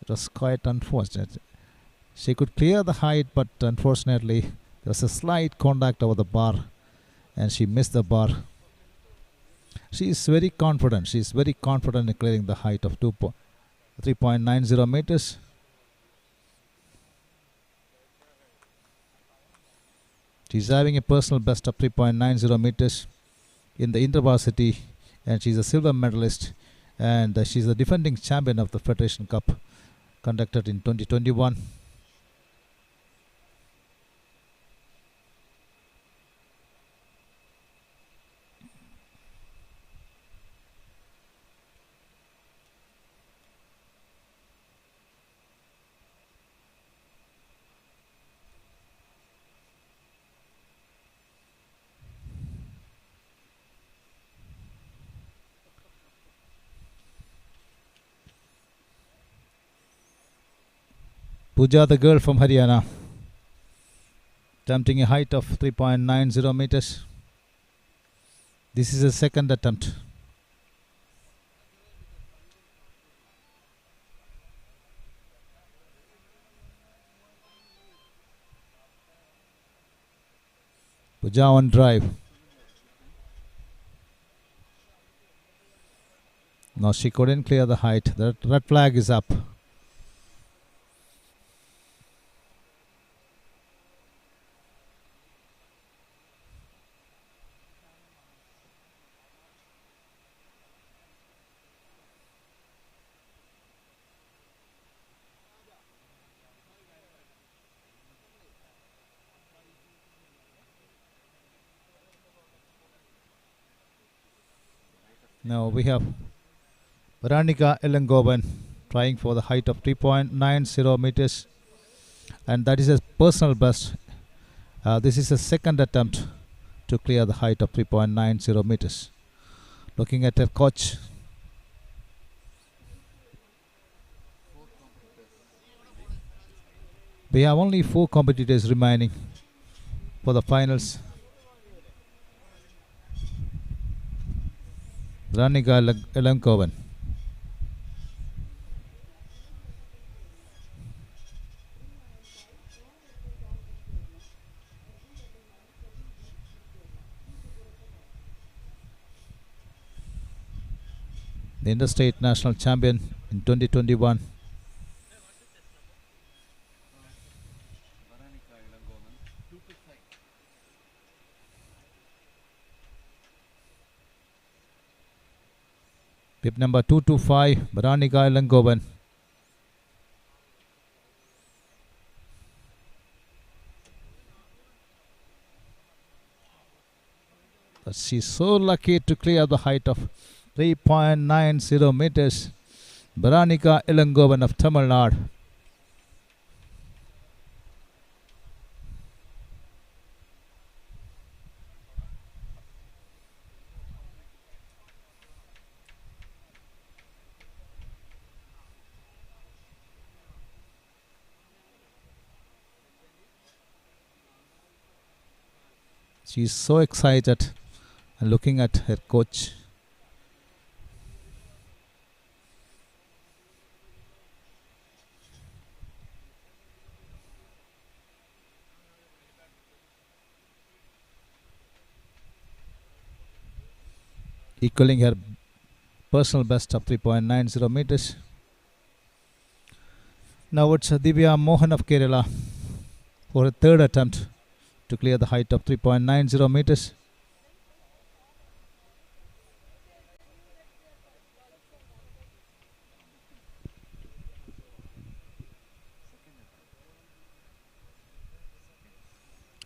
It was quite unfortunate. She could clear the height, but unfortunately there was a slight contact over the bar and she missed the bar. She is very confident. She is very confident in clearing the height of 3.90 meters. She is having a personal best of 3.90 meters in the intervarsity, and she is a silver medalist, and she is the defending champion of the Federation Cup conducted in 2021. Pooja, the girl from Haryana, attempting a height of 3.90 meters. This is a second attempt. Pooja on drive. No, she couldn't clear the height. The red flag is up. Now we have Veronica Elangovan trying for the height of 3.90 meters, and that is a personal best. This is a second attempt to clear the height of 3.90 meters. Looking at her coach. We have only 4 competitors remaining for the finals. Veronica Elangovan. The Interstate national champion in 2021. Bib number 225, Baranika Ilangovan. She's so lucky to clear the height of 3.90 meters. Baranika Ilangovan of Tamil Nadu. She's so excited and looking at her coach. Equaling her personal best of 3.90 meters. Now it's Divya Mohan of Kerala for a third attempt to clear the height of 3.90 meters.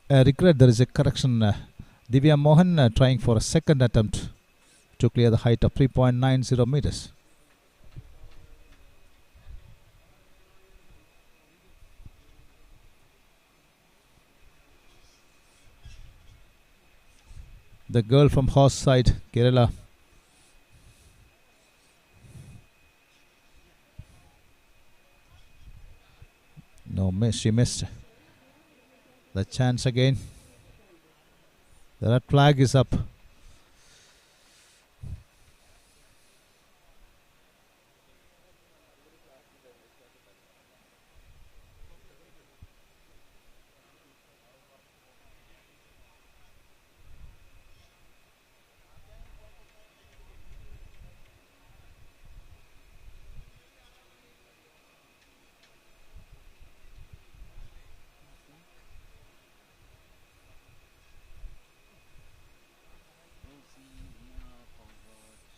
I regret there is a correction. Divya Mohan trying for a second attempt to clear the height of 3.90 meters. The girl from horse side, Kerala. No, she missed the chance again. The red flag is up.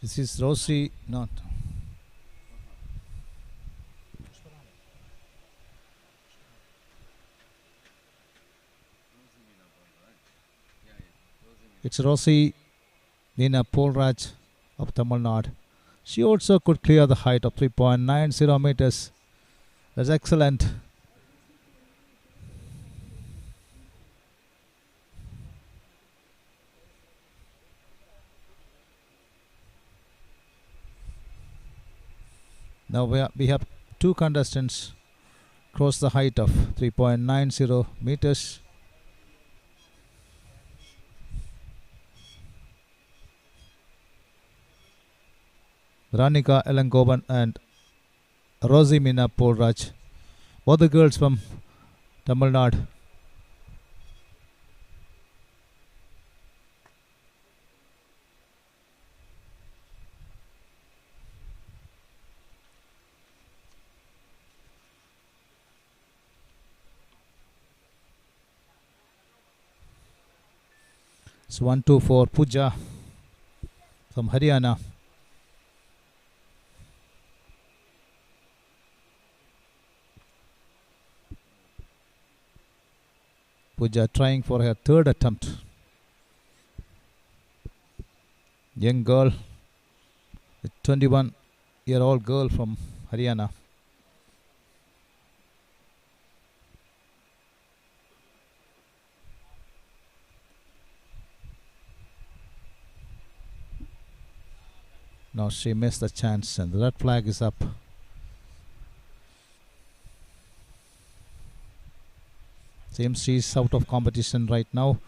This is Rosie, not. It's Rosie Nina Polraj of Tamil Nadu. She also could clear the height of 3.90 meters. That's excellent. Now we have two contestants cross the height of 3.90 meters. Ranika Elangovan and Rosie Mina Polraj, both the girls from Tamil Nadu. It's 1-2 for Pooja from Haryana. Pooja trying for her third attempt. Young girl, a 21-year-old girl from Haryana. Now she missed the chance and the red flag is up. Seems she's out of competition right now.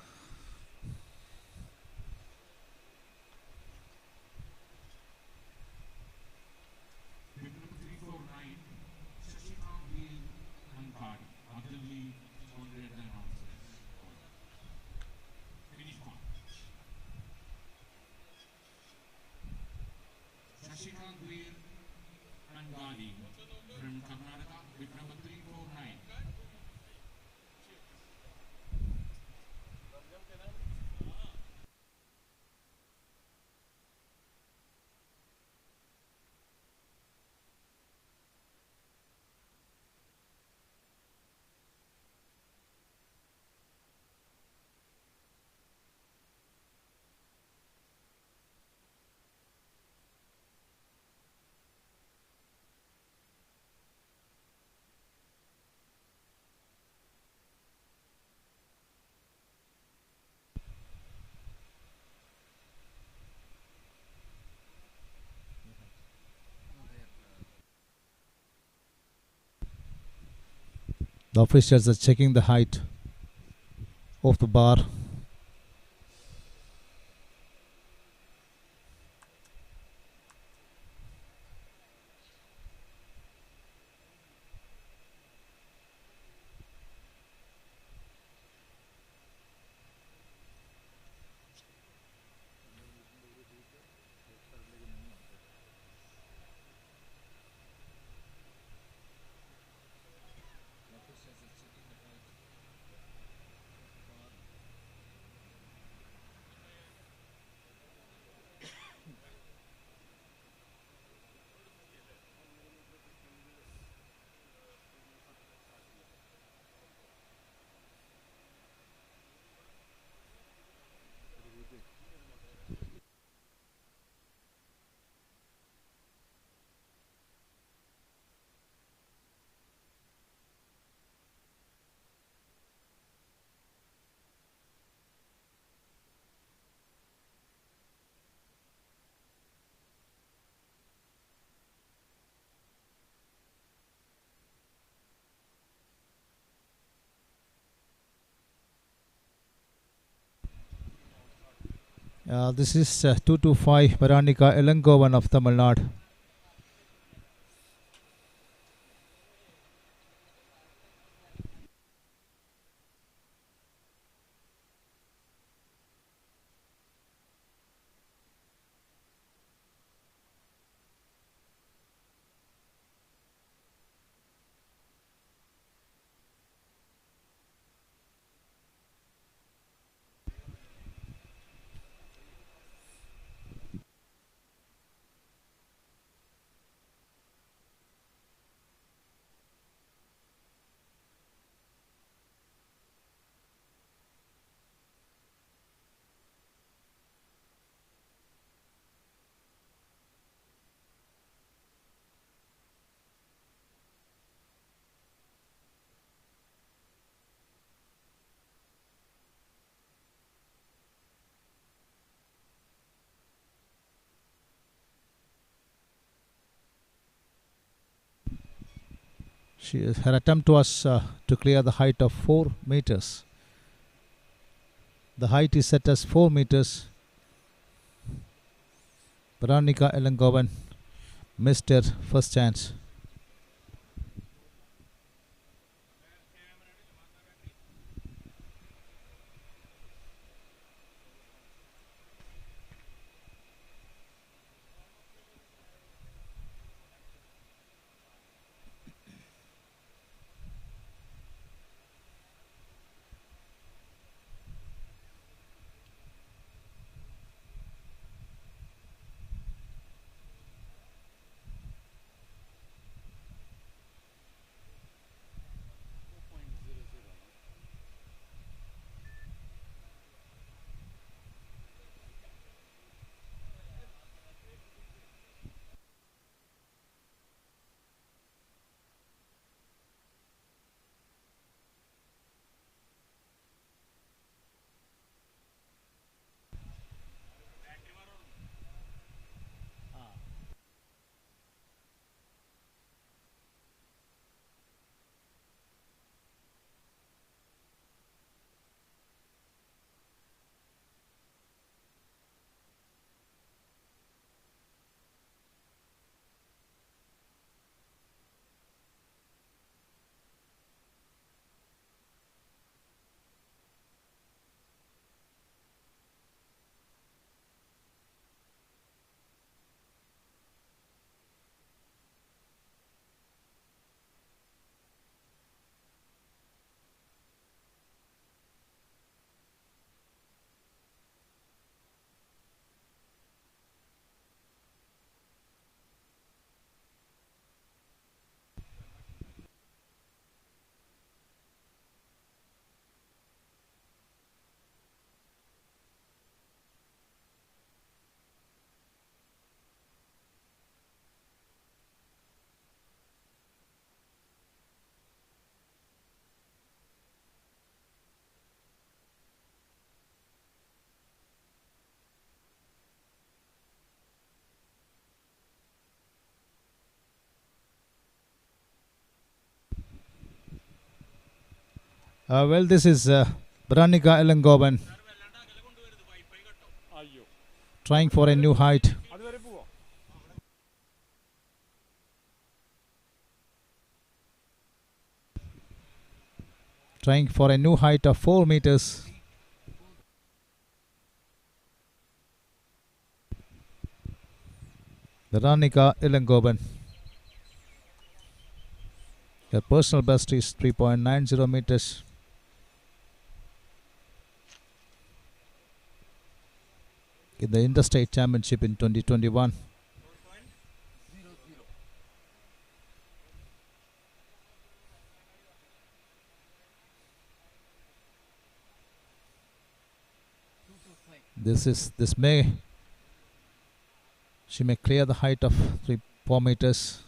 The officials are checking the height of the bar. This is 225 Varanika Elangovan of Tamil Nadu. Her attempt was to clear the height of 4 meters. The height is set as 4 meters. Varanika Elangovan missed her first chance. Well, this is Veronica Elangovan trying for a new height. Trying for a new height of 4 meters. Veronica Elangovan. Her personal best is 3.90 meters. In the Interstate Championship in 2021. She may clear the height of 4 meters.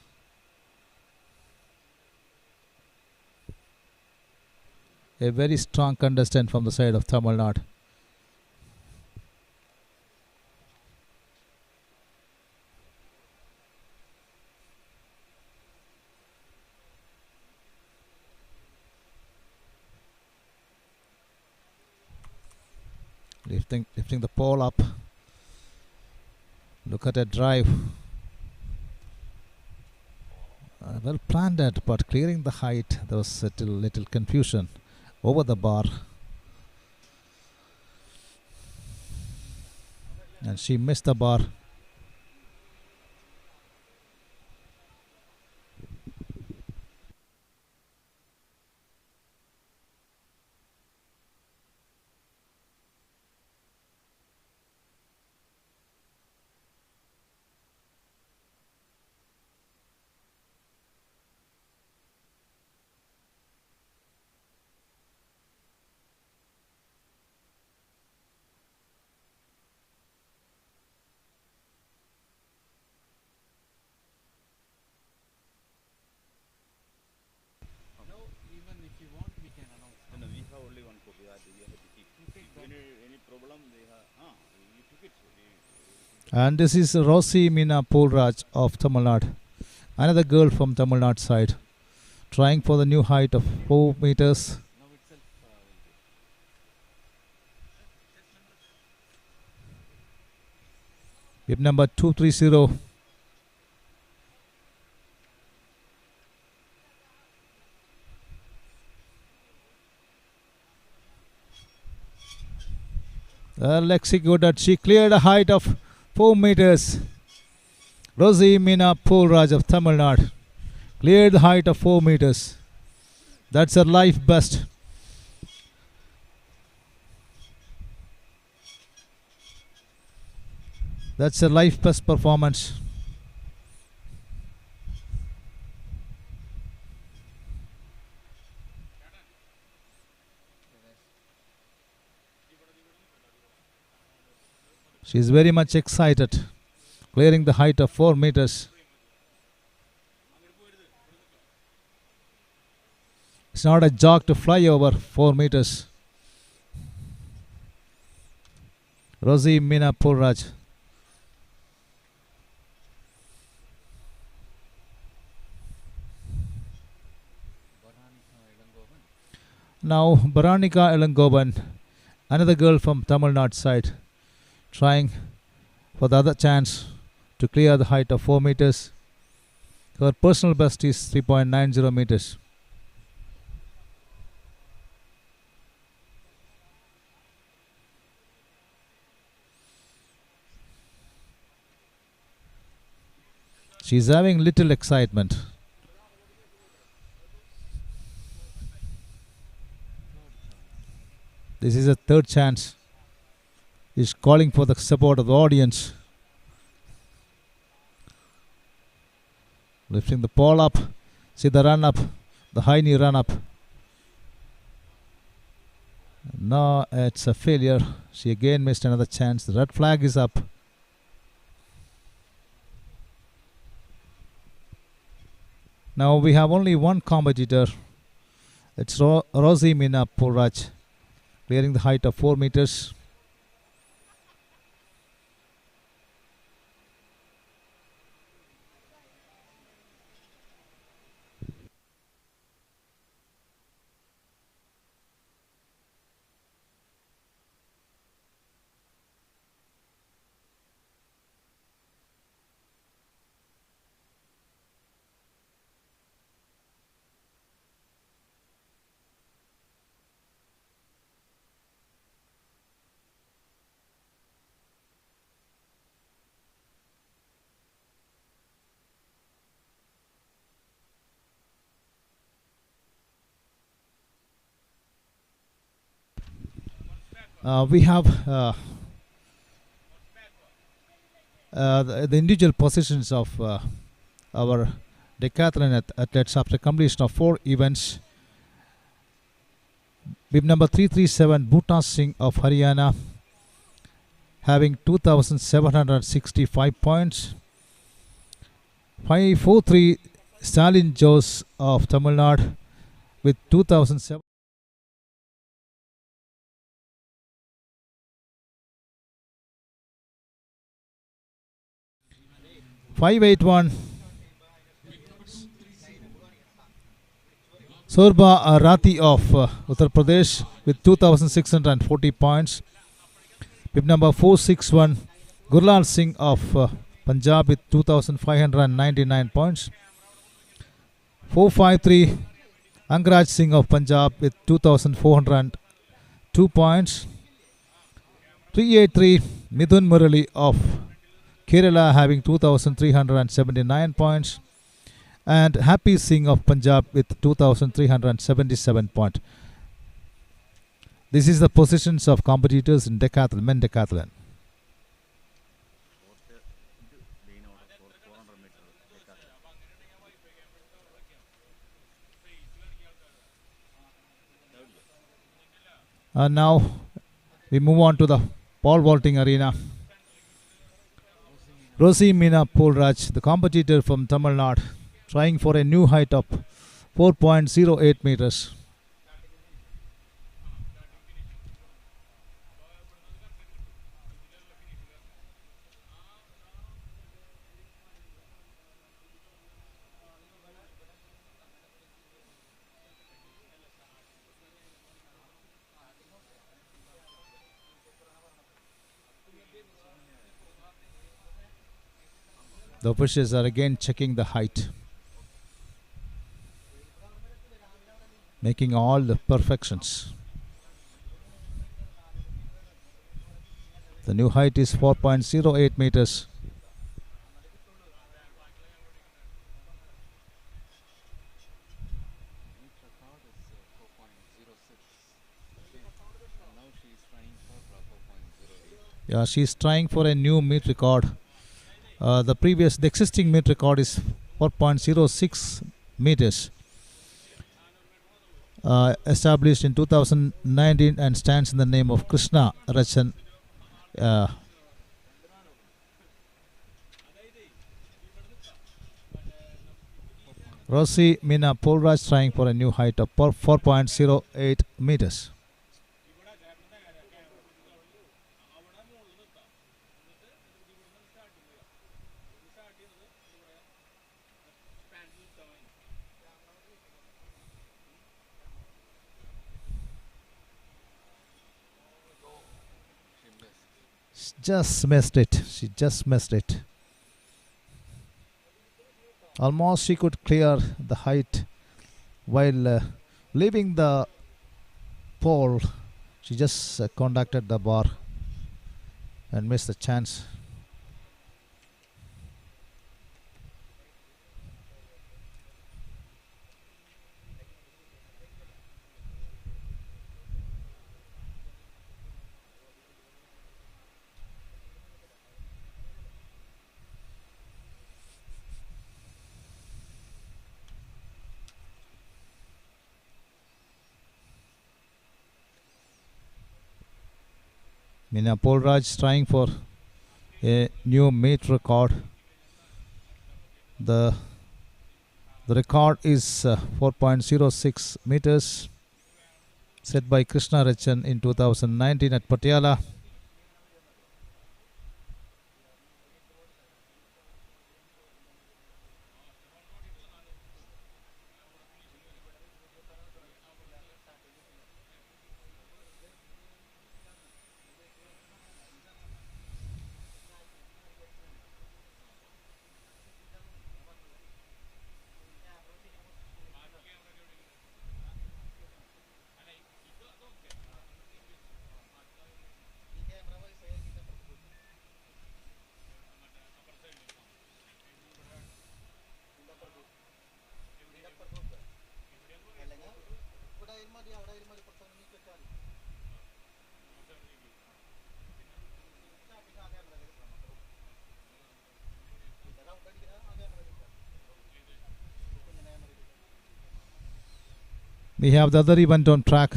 A very strong contestant from the side of Tamil Nadu. Lifting the pole up. Look at a drive. Well planned it, but clearing the height, there was a little confusion over the bar. And she missed the bar. And this is Rosie Meena Polraj of Tamil Nadu. Another girl from Tamil Nadu side. Trying for the new height of 4 meters. Bib number 230. Lexi Goddard. She cleared a height of 4 meters. Rosie Meena Polraj of Tamil Nadu cleared the height of 4 meters. That's her life best. That's her life best performance. She is very much excited, clearing the height of 4 meters. It's not a jog to fly over 4 meters. Rosie Meena Polraj. Now Veronica Elangovan, another girl from Tamil Nadu side, trying for the other chance to clear the height of 4 meters. Her personal best is 3.90 meters. She is having little excitement. This is a third chance. Is calling for the support of the audience. Lifting the pole up. See the run up. The high knee run up. No, it's a failure. She again missed another chance. The red flag is up. Now we have only one competitor. It's Rosie Meena Polraj, clearing the height of 4 meters. We have the individual positions of our decathlon athletes after completion of 4 events. Bib number 337 Bhuta Singh of Haryana having 2,765 points. 543 Stalin Jose of Tamil Nadu with 2,007. 581 Sorba Rati of Uttar Pradesh with 2,640 points. Bib number 461 Gurlal Singh of Punjab with 2,599 points. 453 Angraj Singh of Punjab with 2,402 points. 383 Midhun Murali of Kerala having 2,379 points. And Happy Singh of Punjab with 2,377 points. This is the positions of competitors in decathlon, men decathlon. And now we move on to the pole vaulting arena. Rosie Meena Polraj, the competitor from Tamil Nadu, trying for a new height of 4.08 meters. The officials are again checking the height, making all the perfections. The new height is 4.08 meters. Yeah, she's trying for a new meet record. The existing meet record is 4.06 meters. Established in 2019 and stands in the name of Krishna Rachan. Rosie Meena Polraj trying for a new height of 4.08 meters. Just missed it. She just missed it. Almost she could clear the height while leaving the pole. She just contacted the bar and missed the chance. Meena Polraj trying for a new meet record. The record is 4.06 meters set by Krishna Rachan in 2019 at Patiala. We have the other event on track,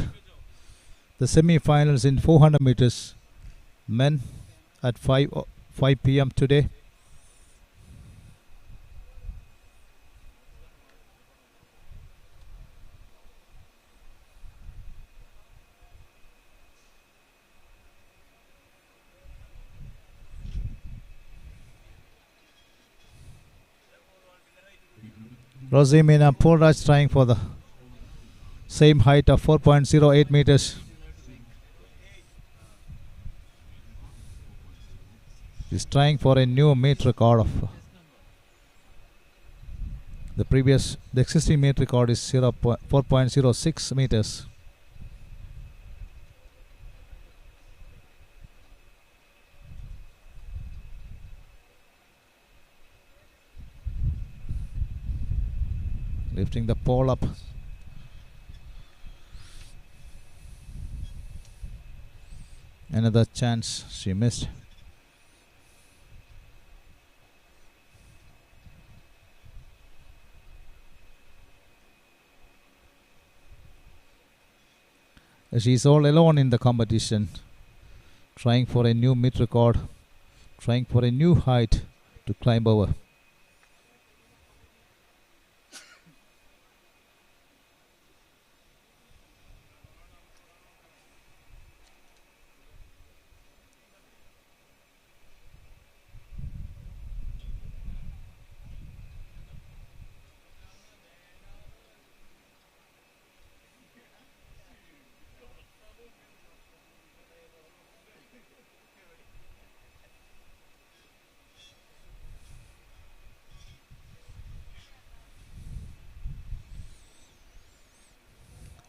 the semi-finals in 400 meters men at 5 p.m. today. Rosimina Polraj trying for the same height of 4.08 meters. He's trying for a new meet record of the existing meet record is 4.06 meters. Lifting the pole up. Another chance she missed. She's all alone in the competition, trying for a new mid record, trying for a new height to climb over.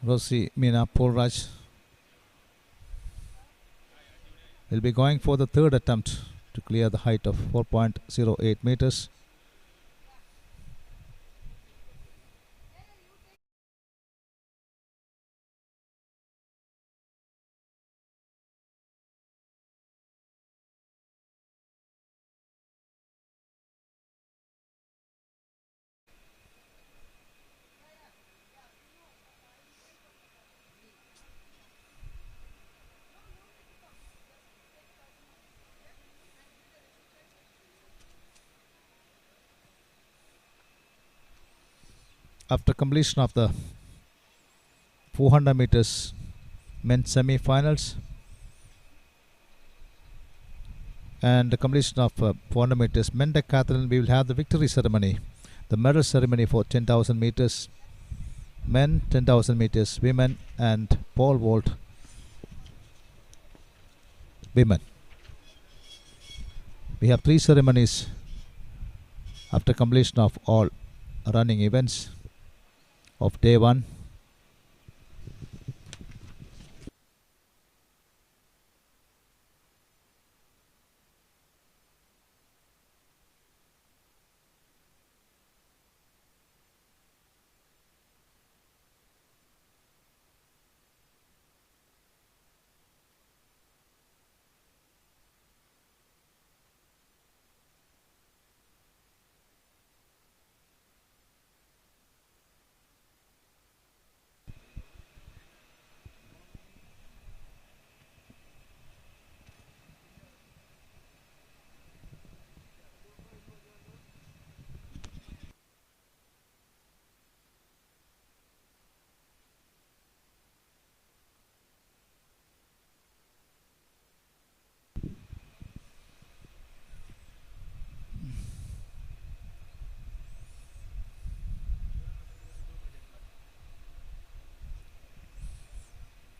Rosimina Polraj will be going for the third attempt to clear the height of 4.08 meters. After completion of the 400 meters men's semi-finals and the completion of 400 meters men decathlon, we will have the victory ceremony, the medal ceremony for 10,000 meters men, 10,000 meters women, and pole vault women. We have 3 ceremonies after completion of all running events of day 1.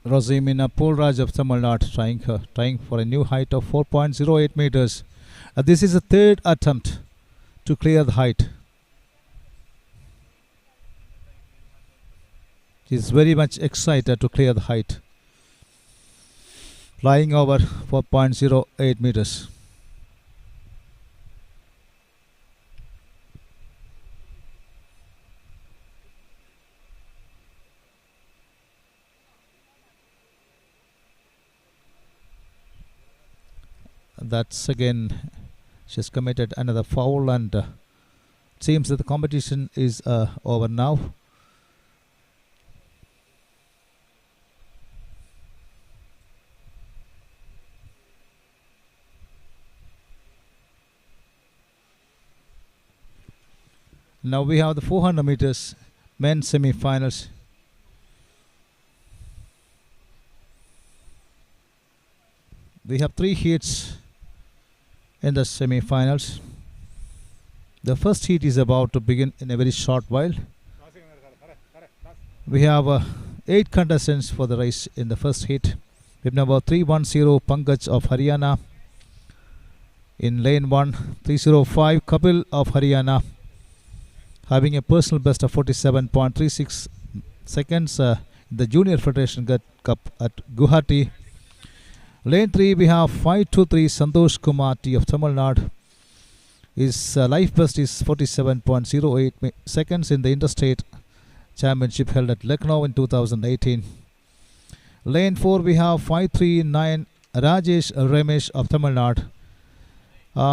Rosimina Polraj of Tamil Nadu trying for a new height of 4.08 meters. This is the third attempt to clear the height. She is very much excited to clear the height, flying over 4.08 meters. That's again, she's committed another foul, and seems that the competition is over now. Now we have the 400 meters men's semi-finals. We have 3 heats in the semi-finals. The first heat is about to begin in a very short while. We have 8 contestants for the race in the first heat. With number 310 Pankaj of Haryana in lane 1, 305 Kapil of Haryana having a personal best of 47.36 seconds in the Junior Federation Cup at Guwahati. Lane 3 we have 523 Santosh Kumar T of Tamil Nadu. His life best is 47.08 seconds in the Interstate Championship held at Lucknow in 2018. Lane 4 we have 539 Rajesh Ramesh of Tamil Nadu.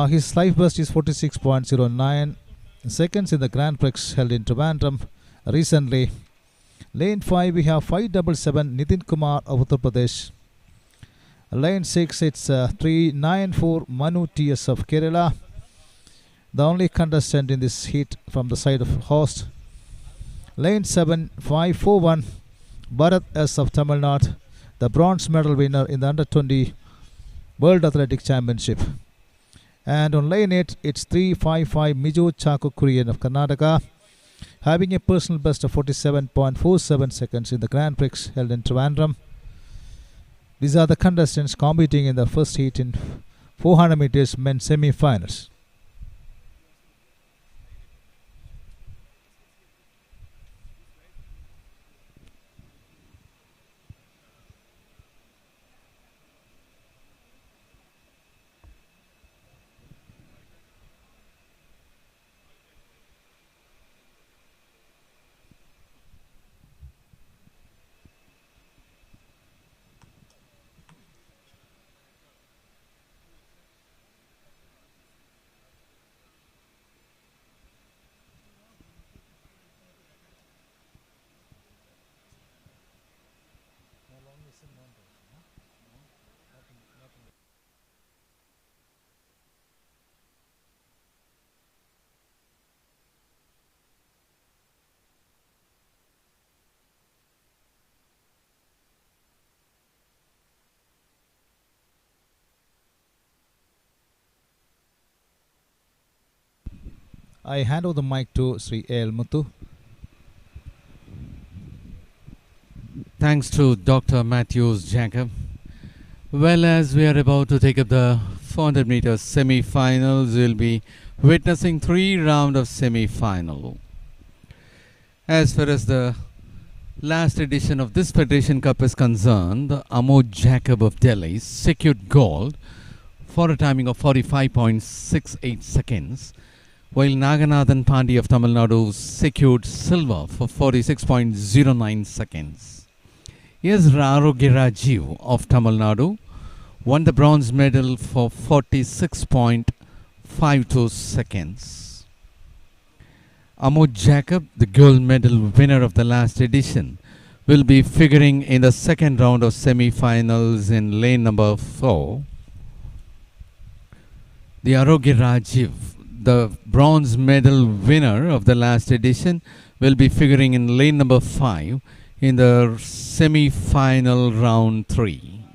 His life best is 46.09 seconds in the Grand Prix held in Trivandrum recently. Lane 5 we have 577 Nitin Kumar of Uttar Pradesh. Lane 6 it's 394 Manu TS of Kerala, the only contestant in this heat from the side of host. Lane 7 541 Bharat S of Tamil Nadu, the bronze medal winner in the Under 20 World Athletic Championship. And on lane 8 it's 355 Mijo Chaku Kurian of Karnataka, having a personal best of 47.47 seconds in the Grand Prix held in Trivandrum. These are the contestants competing in the first heat in 400 meters men's semi-finals. I hand over the mic to Sri A.L. Muthu. Thanks to Dr. Matthews Jacob. Well, as we are about to take up the 400 meters semi-finals, we'll be witnessing 3 rounds of semi-final. As far as the last edition of this Federation Cup is concerned, Amod Jacob of Delhi secured gold for a timing of 45.68 seconds, while Naganathan Pandey of Tamil Nadu secured silver for 46.09 seconds. Yes, Arogya Rajiv of Tamil Nadu won the bronze medal for 46.52 seconds. Amod Jacob, the gold medal winner of the last edition, will be figuring in the second round of semi-finals in lane number 4. The Arogya Rajiv, the bronze medal winner of the last edition, will be figuring in lane number 5 in the semi-final round 3.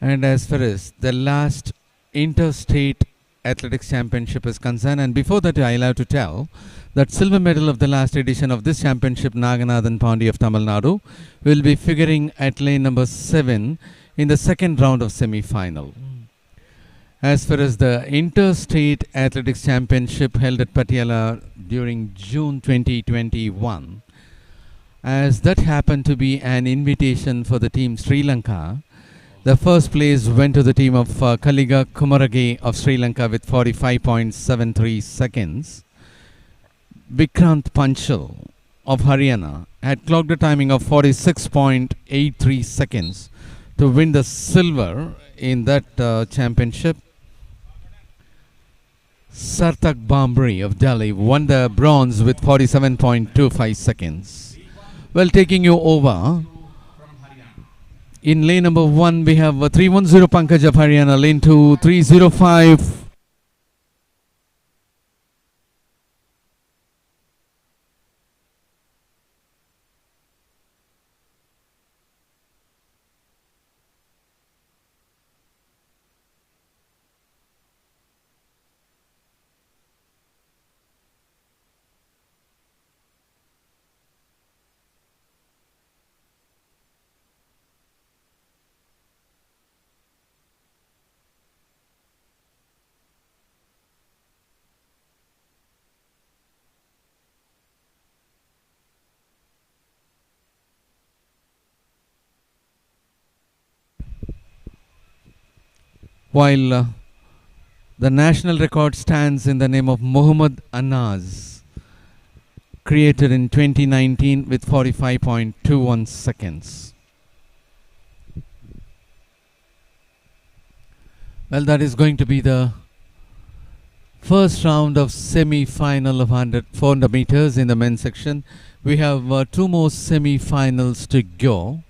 And as far as the last Interstate Athletics Championship is concerned, and before that I'll have to tell that silver medal of the last edition of this championship, Naganathan Pandey of Tamil Nadu, will be figuring at lane number 7 in the second round of semi-final. As far as the Interstate Athletics Championship held at Patiala during June 2021, as that happened to be an invitation for the team Sri Lanka, the first place went to the team of Kaliga Kumarage of Sri Lanka with 45.73 seconds. Vikrant Panchal of Haryana had clocked a timing of 46.83 seconds to win the silver in that championship. Sarthak Bambri of Delhi won the bronze with 47.25 seconds. Well, taking you over In lane number 1, we have 310 Pankaj of Haryana. Lane 2, 305. While the national record stands in the name of Muhammed Anas, created in 2019 with 45.21 seconds. Well, that is going to be the first round of semi-final of 400 meters in the men's section. We have 2 more semi-finals to go.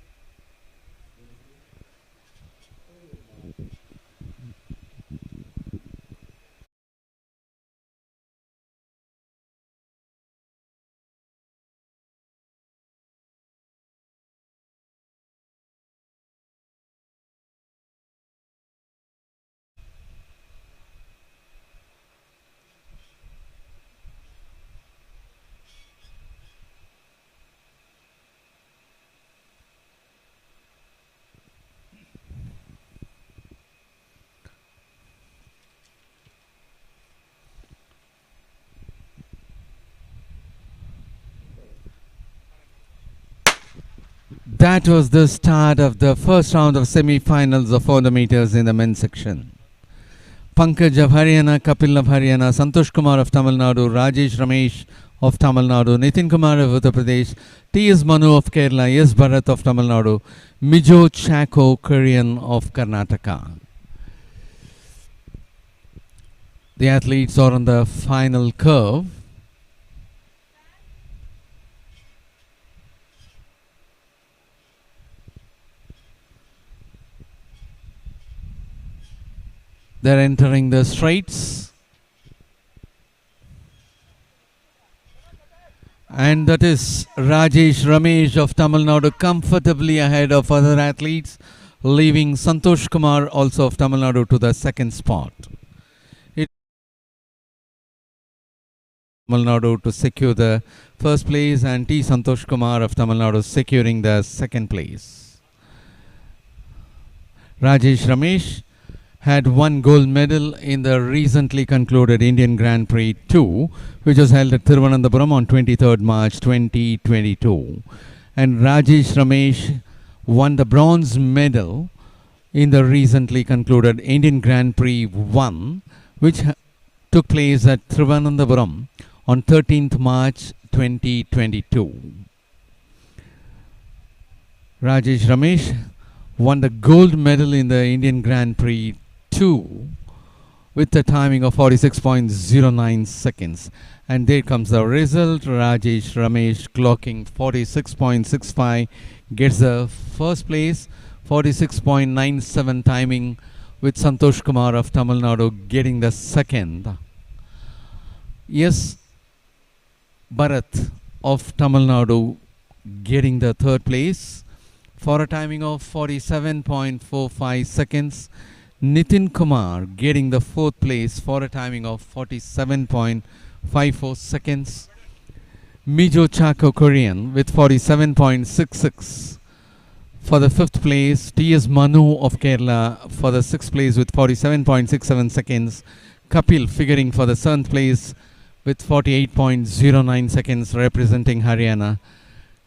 That was the start of the first round of semi-finals of 400 meters in the men's section. Pankaj of Haryana, Kapil of Haryana, Santosh Kumar of Tamil Nadu, Rajesh Ramesh of Tamil Nadu, Nitin Kumar of Uttar Pradesh, T.S. Manu of Kerala, S. Bharat of Tamil Nadu, Mijo Chako Korean of Karnataka. The athletes are on the final curve. They're entering the straights. And that is Rajesh Ramesh of Tamil Nadu comfortably ahead of other athletes, leaving Santosh Kumar also of Tamil Nadu to the second spot. Tamil Nadu to secure the first place and T. Santosh Kumar of Tamil Nadu securing the second place. Rajesh Ramesh had won gold medal in the recently concluded Indian Grand Prix 2, which was held at Thiruvananthapuram on 23rd March 2022. And Rajesh Ramesh won the bronze medal in the recently concluded Indian Grand Prix 1, which took place at Thiruvananthapuram on 13th March 2022. Rajesh Ramesh won the gold medal in the Indian Grand Prix 2 with a timing of 46.09 seconds. And there comes the result. Rajesh Ramesh clocking 46.65 gets the first place, 46.97 timing, with Santosh Kumar of Tamil Nadu getting the second. Yes, Bharat of Tamil Nadu getting the third place for a timing of 47.45 seconds. Nitin Kumar getting the fourth place for a timing of 47.54 seconds. Mijo Chako Korean with 47.66 for the fifth place. T.S. Manu of Kerala for the sixth place with 47.67 seconds. Kapil figuring for the seventh place with 48.09 seconds representing Haryana.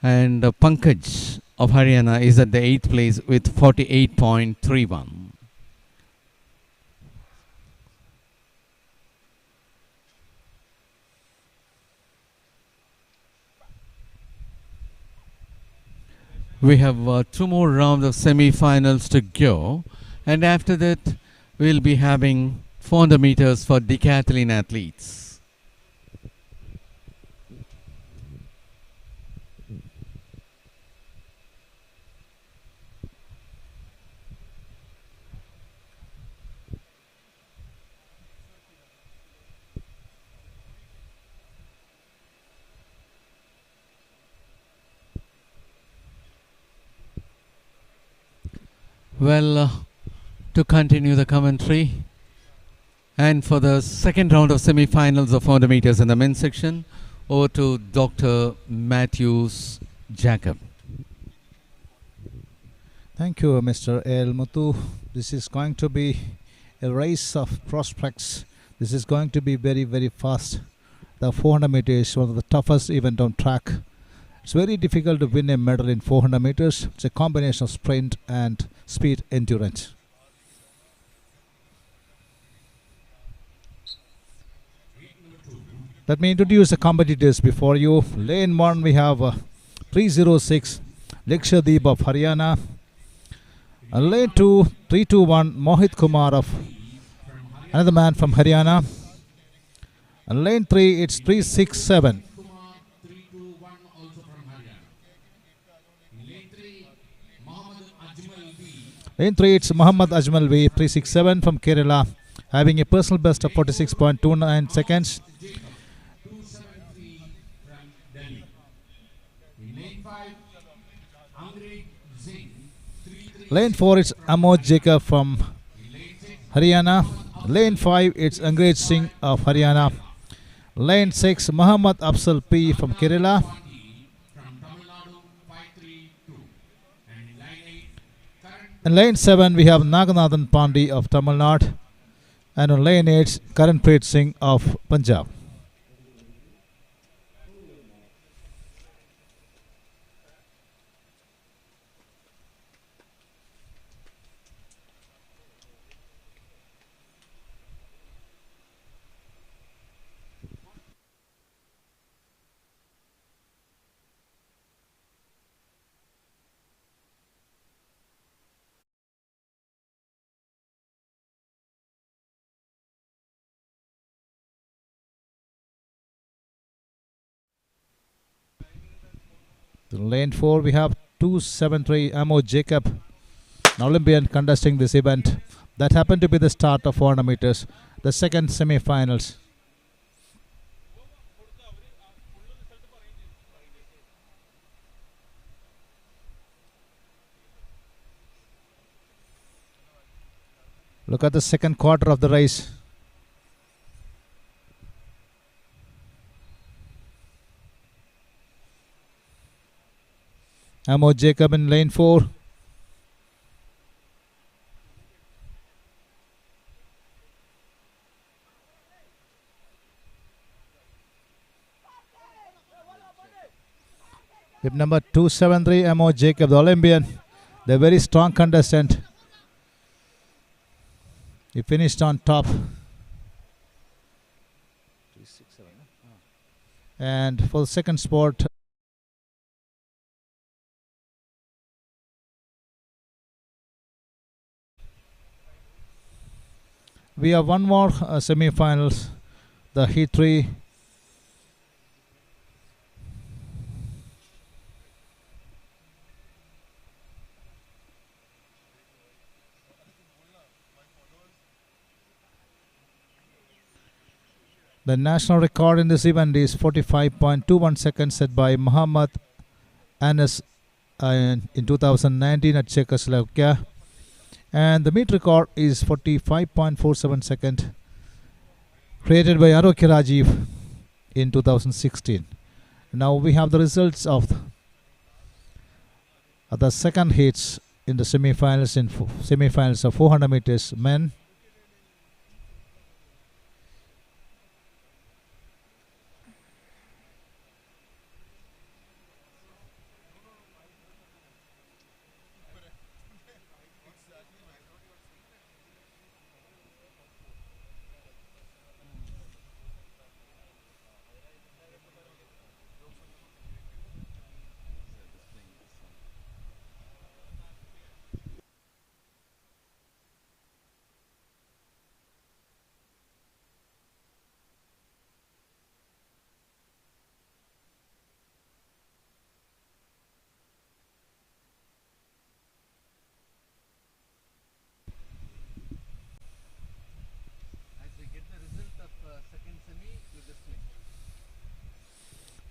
And Pankaj of Haryana is at the eighth place with 48.31. We have 2 more rounds of semi-finals to go, and after that we'll be having 400 meters for decathlon athletes. Well, to continue the commentary, and for the second round of semi-finals of 400 meters in the men's section, over to Dr. Matthews Jacob. Thank you, Mr. El Muthu. This is going to be a race of prospects. This is going to be very, very fast. The 400 meters is one of the toughest event on track. It's very difficult to win a medal in 400 meters. It's a combination of sprint and speed endurance. Let me introduce the competitors before you. Lane 1 we have 306 Lakshadweep of Haryana. Lane 2 321 Mohit Kumar of another man from Haryana. And lane 3 it's 367. Lane 3 it's Muhammed Ajmal V 367 from Kerala, having a personal best of 46.29 seconds. Lane 4 it's Amod Jacob from Haryana. Lane 5 it's Angraj Singh of Haryana. Lane 6 Muhammad Afzal P from Kerala. In lane 7 we have Naganathan Pandey of Tamil Nadu. And on lane 8 Karanpreet Singh of Punjab. In lane 4 we have 273 Amod Jacob, an Olympian contesting this event. That happened to be the start of 400 meters, the second semi-finals. Look at the second quarter of the race. Amod Jacob in lane 4. With number 273 Amod Jacob, the Olympian, the very strong contestant. He finished on top. And for the second spot, we have one more semi-finals, the heat 3. The national record in this event is 45.21 seconds set by Muhammad Anas in 2019 at Czechoslovakia. And the meet record is 45.47 second, created by Aroki Rajiv in 2016. Now we have the results of the second heats in the semi-finals of 400 meters men.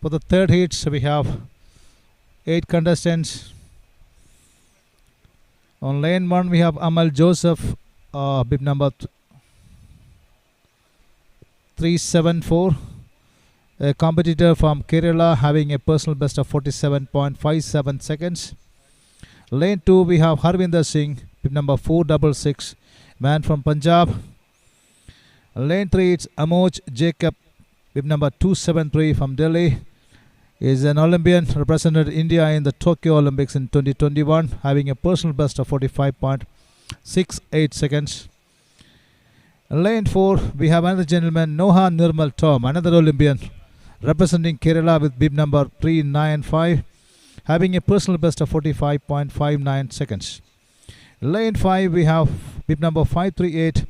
For the third heats, we have 8 contestants. On lane 1 we have Amal Joseph, bib number 374, a competitor from Kerala having a personal best of 47.57 seconds. Lane 2 we have Harvinder Singh, bib number 466, man from Punjab. Lane 3 it's Amoj Jacob, bib number 273 from Delhi. He is an Olympian, represented India in the Tokyo Olympics in 2021, having a personal best of 45.68 seconds. Lane 4, we have another gentleman, Noha Nirmal Tom, another Olympian, representing Kerala with bib number 395, having a personal best of 45.59 seconds. Lane 5, we have bib number 538,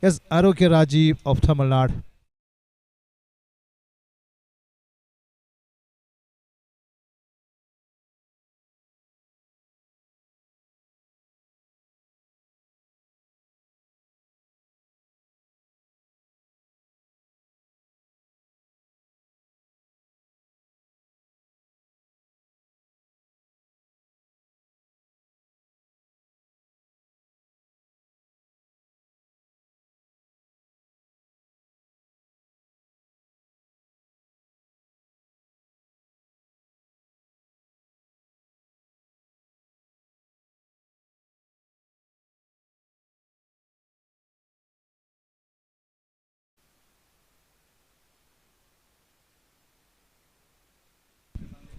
S. Arokya Rajiv of Tamil Nadu.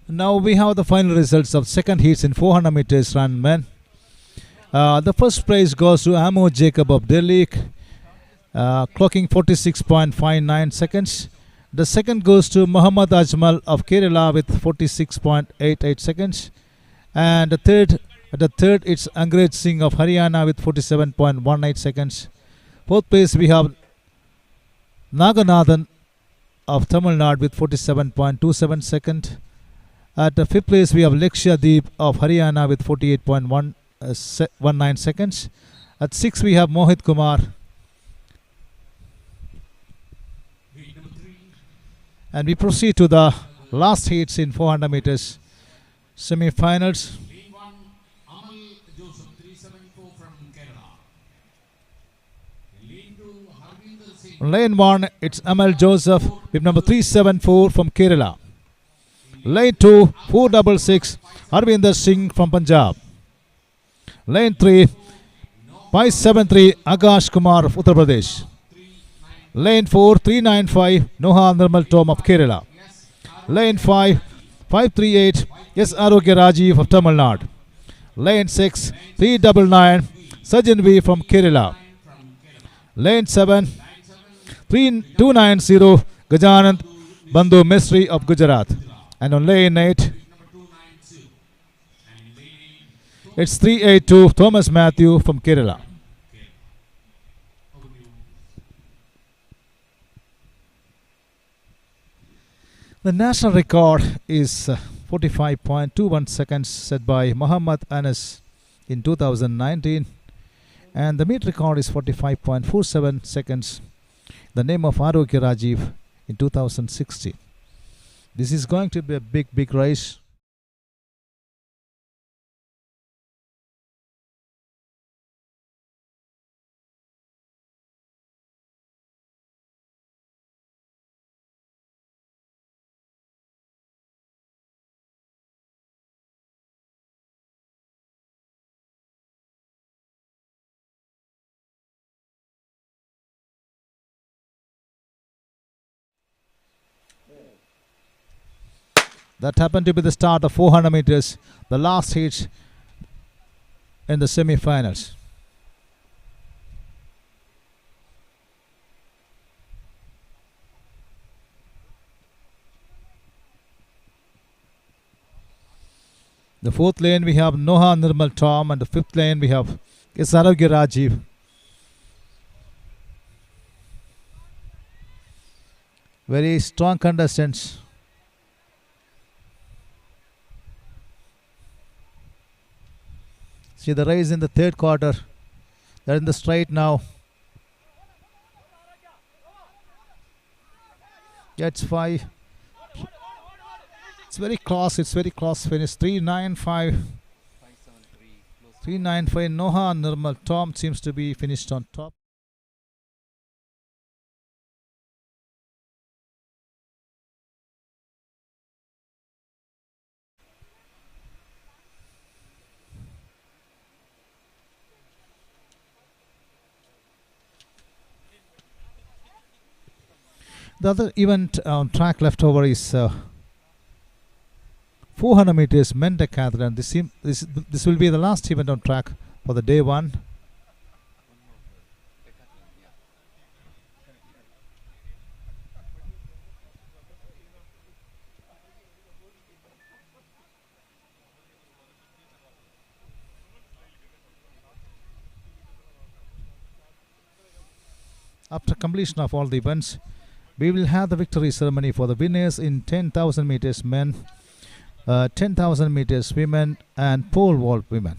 Now we have the final results of second heats in 400 meters run men. The first place goes to Amoj Jacob of Delhi, clocking 46.59 seconds. The second goes to Muhammad Ajmal of Kerala with 46.88 seconds. And the third it's Angraj Singh of Haryana with 47.18 seconds. Fourth place we have Naganathan of Tamil Nadu with 47.27 seconds. At the fifth place we have Lakshya Deep of Haryana with 48.19 seconds. At sixth we have Mohit Kumar. And we proceed to the last heats in 400 meters semi-finals. Lane 1 it's Amal Joseph, bib number 374 from Kerala. Lane 2 466 Harvinder Singh from Punjab. Lane 3 573 Akash Kumar of Uttar Pradesh. Lane 4 395 Noha Nirmal Tom of Kerala. Lane 5 538 S. Arokya Rajiv of Tamil Nadu. Lane 6 399 Sajan V from Kerala. Lane 7 290 Gajanand Bandhu Mistry of Gujarat. And on lane 8 it's 382 Thomas Matthew from Kerala. The national record is 45.21 seconds set by Muhammad Anas in 2019, and the meet record is 45.47 seconds, the name of Arokya Rajiv, in 2016. This is going to be a big race. That happened to be the start of 400 meters, the last heats in the semi-finals. The fourth lane we have Noha Nirmal Tom, and the fifth lane we have S. Arokya Rajiv. Very strong contestants. See the race in the third quarter. They're in the straight now. Yeah, it's 5. It's very close. It's very close finish. 395. 395 Noha Nirmal Tom seems to be finished on top. The other event on track left over is 400 meters men decathlon. This will be the last event on track for the day one. After completion of all the events, we will have the victory ceremony for the winners in 10,000 meters men, 10,000 meters women, and pole vault women.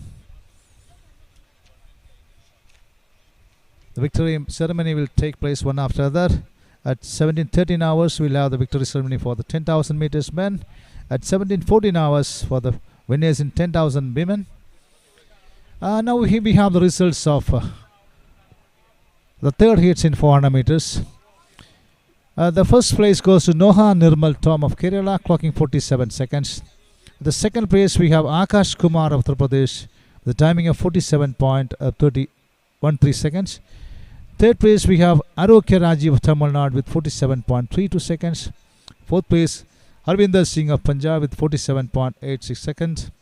The victory ceremony will take place one after that. At 17:13 hours, we'll have the victory ceremony for the 10,000 meters men. At 17:14 hours for the winners in 10,000 women. Now here we have the results of the third heats in 400 meters. The first place goes to Noha Nirmal Tom of Kerala, clocking 47 seconds. The second place we have Akash Kumar of Uttar Pradesh, the timing of 47.13 seconds. Third place we have Arokya Rajiv of Tamil Nadu with 47.32 seconds. Fourth place Harvinder Singh of Punjab with 47.86 seconds.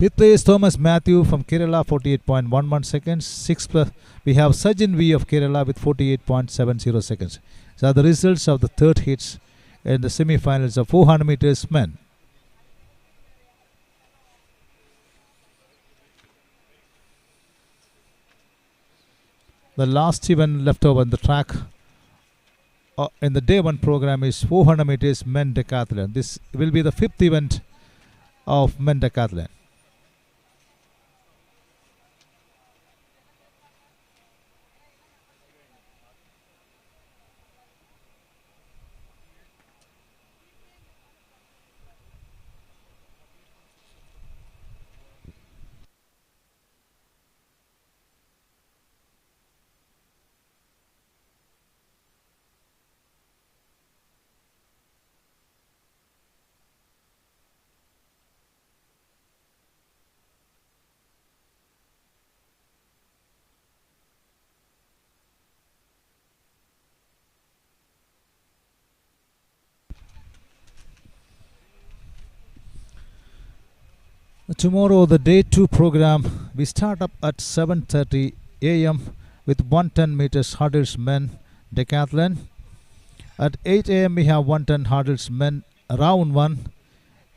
Fifth place Thomas Matthew from Kerala, 48.11 seconds. Sixth place we have Sajin V of Kerala with 48.70 seconds. So the results of the third heats in the semi-finals of 400 meters men. The last event left over on the track in the day one program is 400 meters men decathlon. This will be the fifth event of men decathlon. Tomorrow, the day 2 program, we start up at 7:30 a.m. with 110 meters hurdles men decathlon. At 8 a.m. we have 110 hurdles men round 1.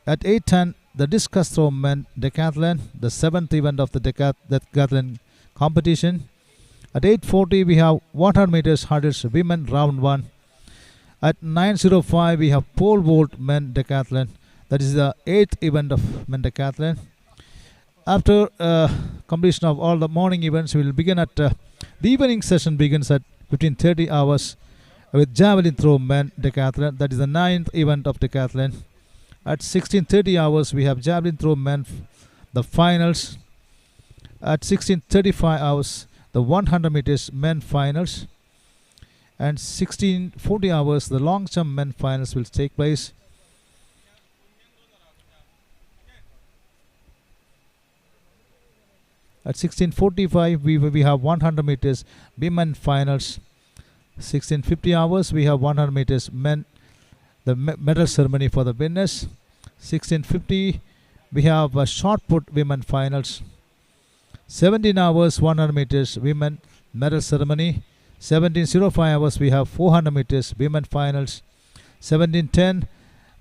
At 8:10 the discus throw men decathlon, the seventh event of the decathlon competition. At 8:40 we have 100 meters hurdles women round 1. At 9:05 we have pole vault men decathlon. That is the 8th event of men decathlon. After completion of all the morning events, we will begin at the evening session begins at 15:30 hours with javelin throw men decathlon. That is the 9th event of decathlon. At 16:30 hours, we have javelin throw men, the finals. At 16:35 hours, the 100 meters men finals. And 16:40 hours, the long jump men finals will take place. At 16:45 we have 100 meters women finals. 16:50 hours we have 100 meters men, the medal ceremony for the winners. 16:50 we have a shot put women finals. 17 hours 100 meters women medal ceremony. 17:05 hours we have 400 meters women finals. 17:10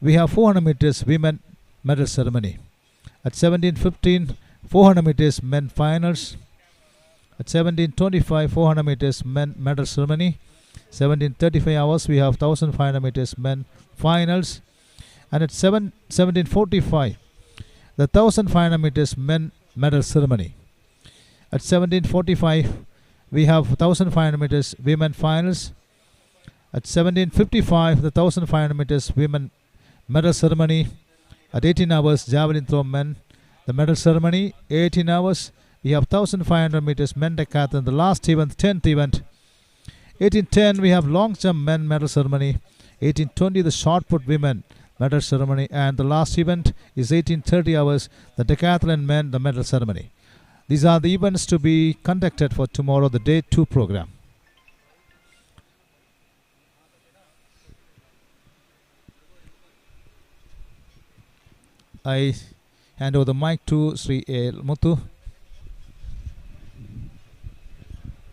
we have 400 meters women medal ceremony. At 17:15 400 meters men finals. At 17:25 400 meters men medal ceremony. 17:35 hours we have 1500 meters men finals. And at 17:45 the 1500 meters men medal ceremony. At 17:45 we have 1500 meters women finals. At 17:55 the 1500 meters women medal ceremony. At 18 hours javelin throw men, the medal ceremony. 18 hours, we have 1500 meters men decathlon, the last event, 10th event. 18:10, we have long jump men medal ceremony. 18:20, the shot put women medal ceremony. And the last event is 18:30 hours, the decathlon men, the medal ceremony. These are the events to be conducted for tomorrow, the day 2 program. I hand over the mic to Sri A. Muthu.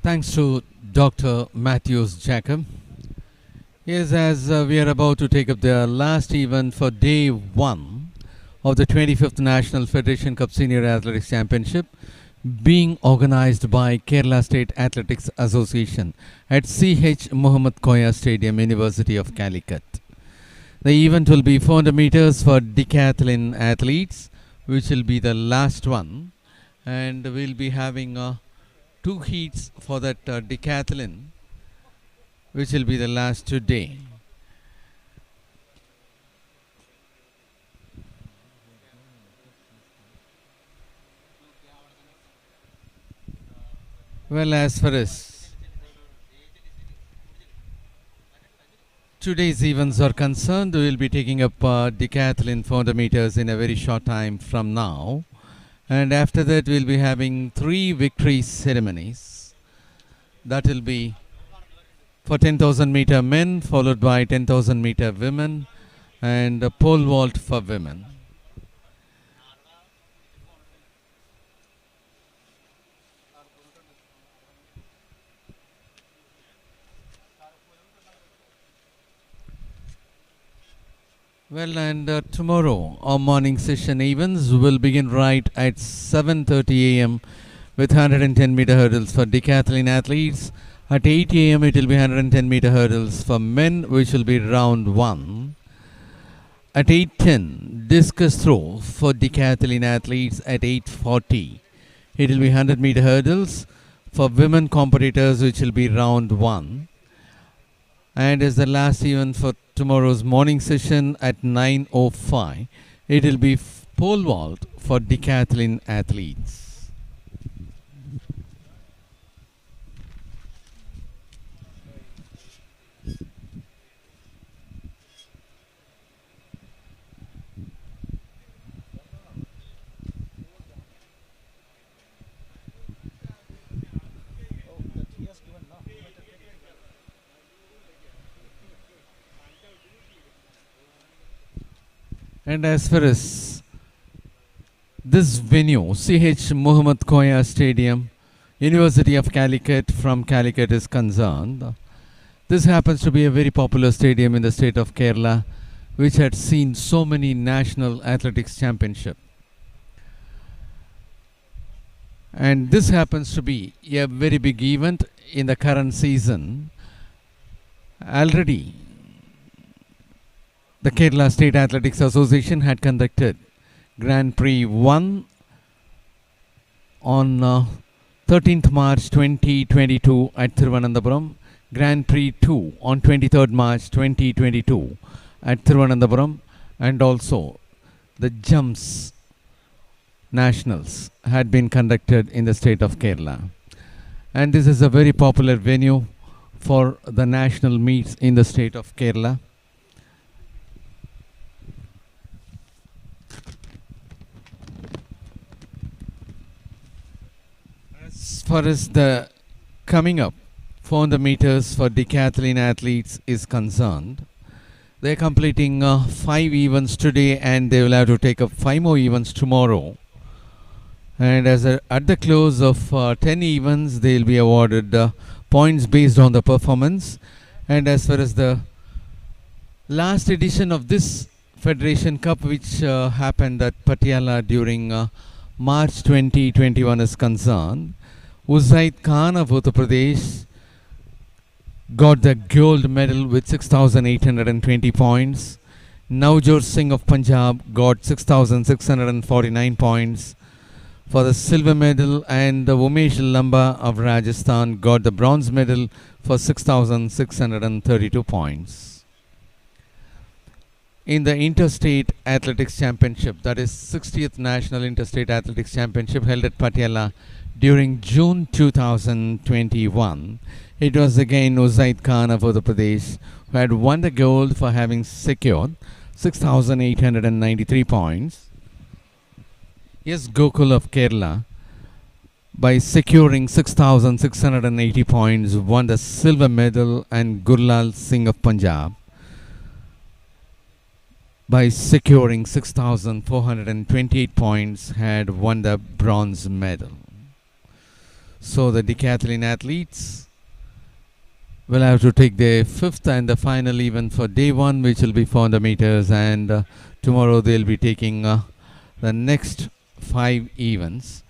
Thanks to Dr. Matthews Jacob. Yes, as we are about to take up the last event for day 1 of the 25th National Federation Cup Senior Athletics Championship being organized by Kerala State Athletics Association at C.H. Muhammed Koya Stadium, University of Calicut. The event will be 400 meters for decathlon athletes, which will be the last one, and we'll be having 2 heats for that decathlon, which will be the last today. Well, as far as today's events are concerned, we will be taking up decathlon 400 meters in a very short time from now. And after that, we'll be having 3 victory ceremonies. That will be for 10,000 meter men, followed by 10,000 meter women, and a pole vault for women. Well, and tomorrow our morning session events will begin right at 7:30 a.m. with 110 meter hurdles for decathlon athletes. At 8 a.m. it will be 110 meter hurdles for men, which will be round 1. At 8:10, discus throw for decathlon athletes. At 8:40, it will be 100 meter hurdles for women competitors, which will be round 1. And as the last event for tomorrow's morning session at 9:05, it will be pole vault for decathlon athletes. And as far as this venue, C.H. Muhammed Koya Stadium, University of Calicut from Calicut is concerned, this happens to be a very popular stadium in the state of Kerala, which had seen so many national athletics championships. And this happens to be a very big event in the current season. Already, the Kerala State Athletics Association had conducted Grand Prix 1 on 13th March 2022 at Thiruvananthapuram, Grand Prix 2 on 23rd March 2022 at Thiruvananthapuram, and also the Jumps Nationals had been conducted in the state of Kerala. And this is a very popular venue for the national meets in the state of Kerala. As far as the coming up 400 meters for decathlon athletes is concerned, they are completing 5 events today, and they will have to take up 5 more events tomorrow. And at the close of 10 events, they will be awarded points based on the performance. And as far as the last edition of this Federation Cup, which happened at Patiala during March 2021 is concerned, Uzaid Khan of Uttar Pradesh got the gold medal with 6,820 points. Navjot Singh of Punjab got 6,649 points for the silver medal, and Umesh Lamba of Rajasthan got the bronze medal for 6,632 points. in the Interstate Athletics Championship, that is 60th National Interstate Athletics Championship held at Patiala during June 2021. It was again Uzaid Khan of Uttar Pradesh who had won the gold for having secured 6,893 points. Yes, Gokul of Kerala, by securing 6,680 points, won the silver medal, and Gurlal Singh of Punjab, by securing 6,428 points, had won the bronze medal. So the decathlon athletes will have to take their fifth and the final event for day one, which will be 400 meters, and tomorrow they'll be taking the next 5 events.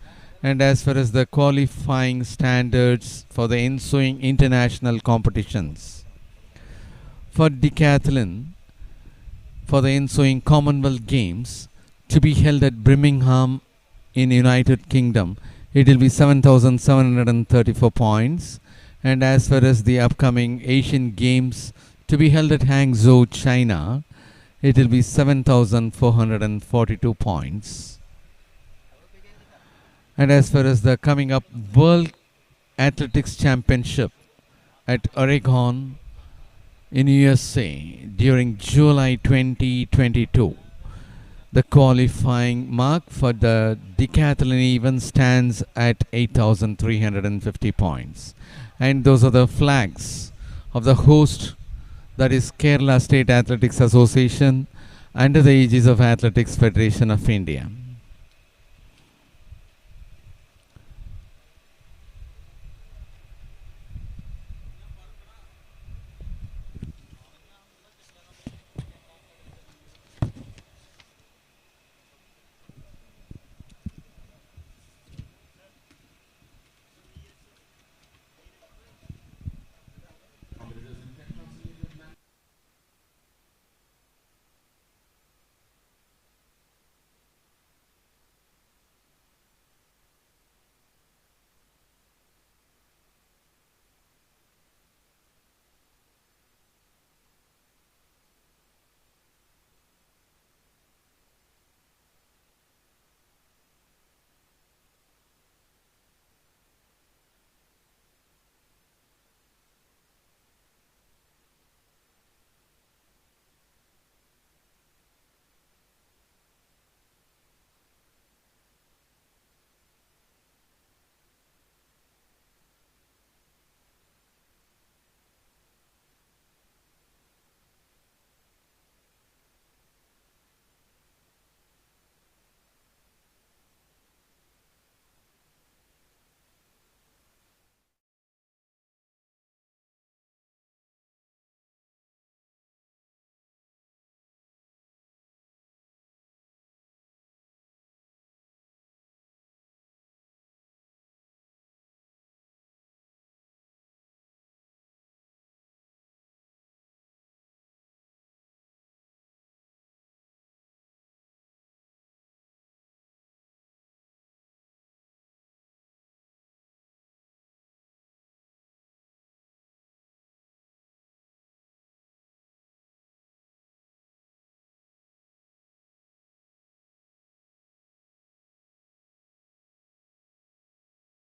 And as far as the qualifying standards for the ensuing international competitions for decathlon for the ensuing Commonwealth Games to be held at Birmingham in United Kingdom, it will be 7,734 points. And as far as the upcoming Asian Games to be held at Hangzhou, China, it will be 7,442 points. And as far as the coming up World Athletics Championship at Oregon in USA during July 2022, the qualifying mark for the decathlon event stands at 8,350 points. And those are the flags of the host, that is Kerala State Athletics Association, under the aegis of Athletics Federation of India.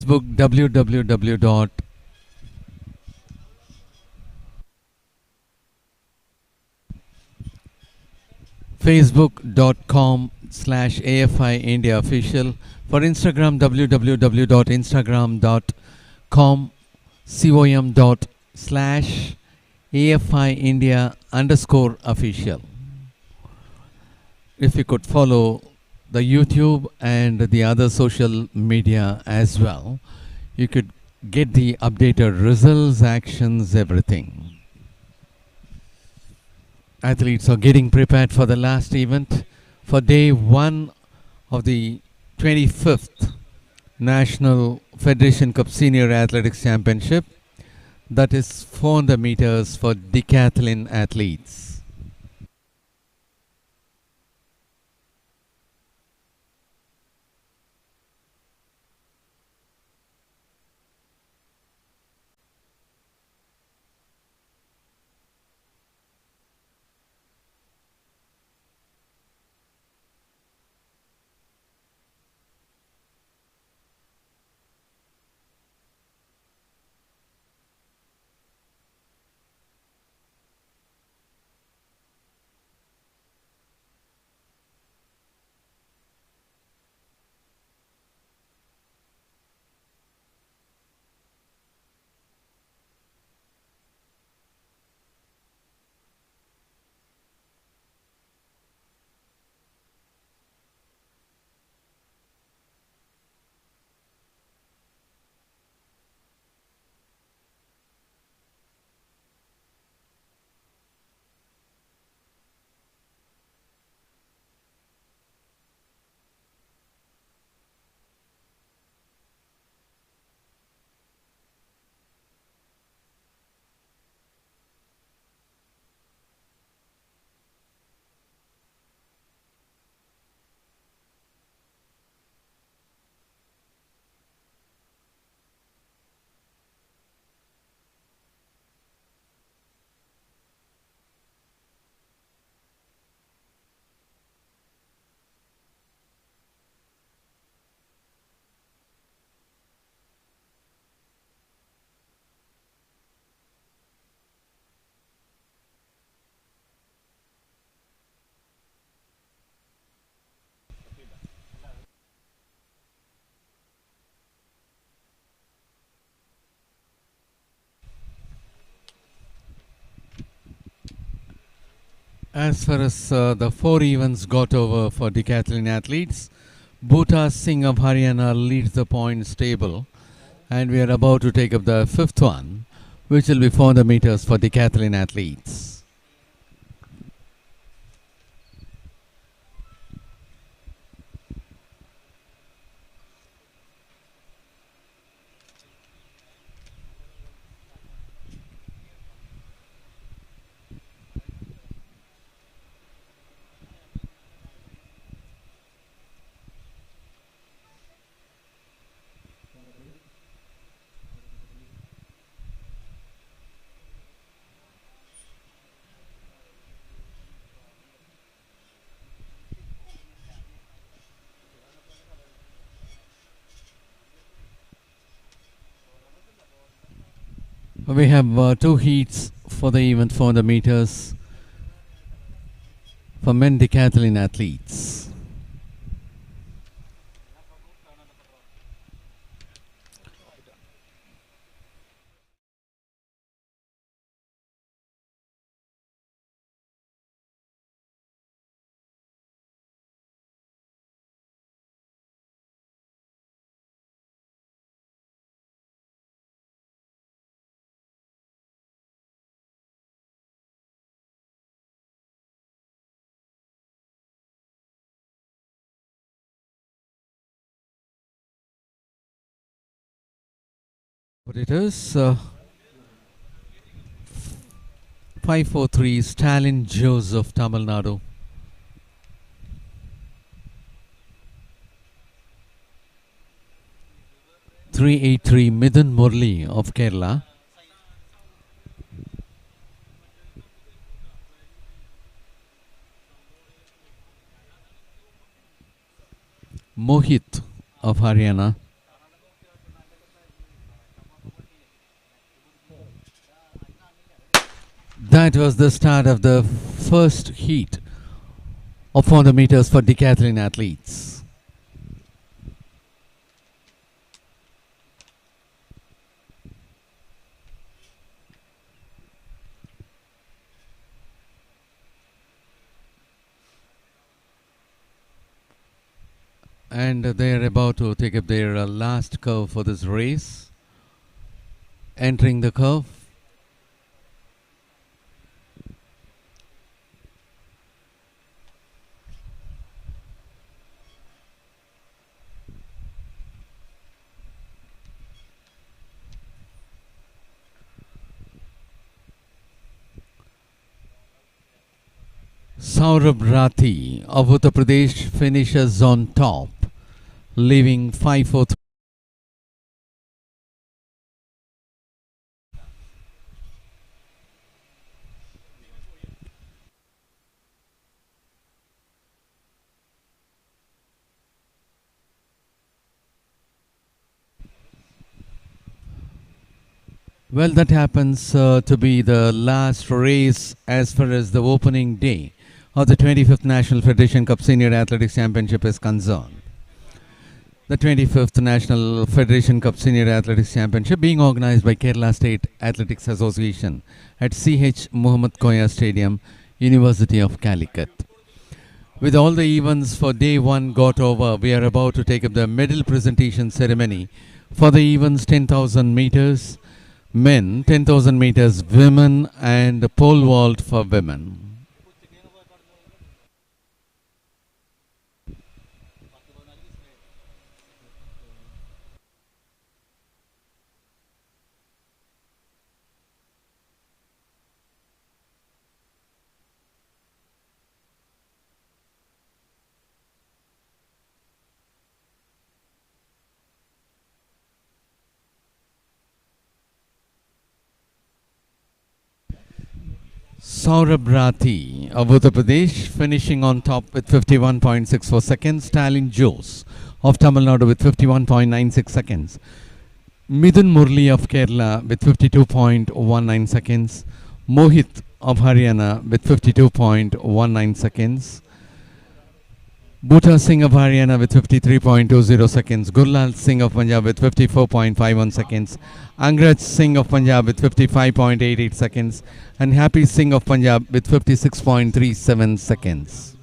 Facebook www. Facebook.com/AFI India official. For Instagram, www.instagram.com/AFI India _official. If you could follow the YouTube and the other social media as well, you could get the updated results, actions, everything. Athletes are getting prepared for the last event for day one of the 25th National Federation Cup Senior Athletics Championship, that is 400 meters for decathlon athletes. As far as the 4 events got over for decathlon athletes, Bhuta Singh of Haryana leads the points table, and we are about to take up the 5th one, which will be 400 meters for decathlon athletes. We have 2 heats for the event 400 meters for men decathlon athletes. But it is 543 Stalin Joseph, Tamil Nadu. 383 Midun Murli of Kerala. Mohit of Haryana. That was the start of the first heat of 400 meters for decathlon athletes. And they are about to take up their last curve for this race. Entering the curve. Saurabh Rathi of Uttar Pradesh finishes on top, leaving 543. Well, that happens to be the last race as far as the opening day of the 25th National Federation Cup Senior Athletics Championship is concerned. The 25th National Federation Cup Senior Athletics Championship being organized by Kerala State Athletics Association at C.H. Muhammed Koya Stadium, University of Calicut. With all the events for day 1 got over, we are about to take up the medal presentation ceremony for the events 10,000 meters men, 10,000 meters women, and pole vault for women. Saurabh Rathi of Uttar Pradesh finishing on top with 51.64 seconds. Stalin Jose of Tamil Nadu with 51.96 seconds. Midun Murli of Kerala with 52.19 seconds. Mohit of Haryana with 52.19 seconds. Bhuta Singh of Haryana with 53.20 seconds. Gurlal Singh of Punjab with 54.51 seconds. Angraj Singh of Punjab with 55.88 seconds. And Happy Singh of Punjab with 56.37 seconds.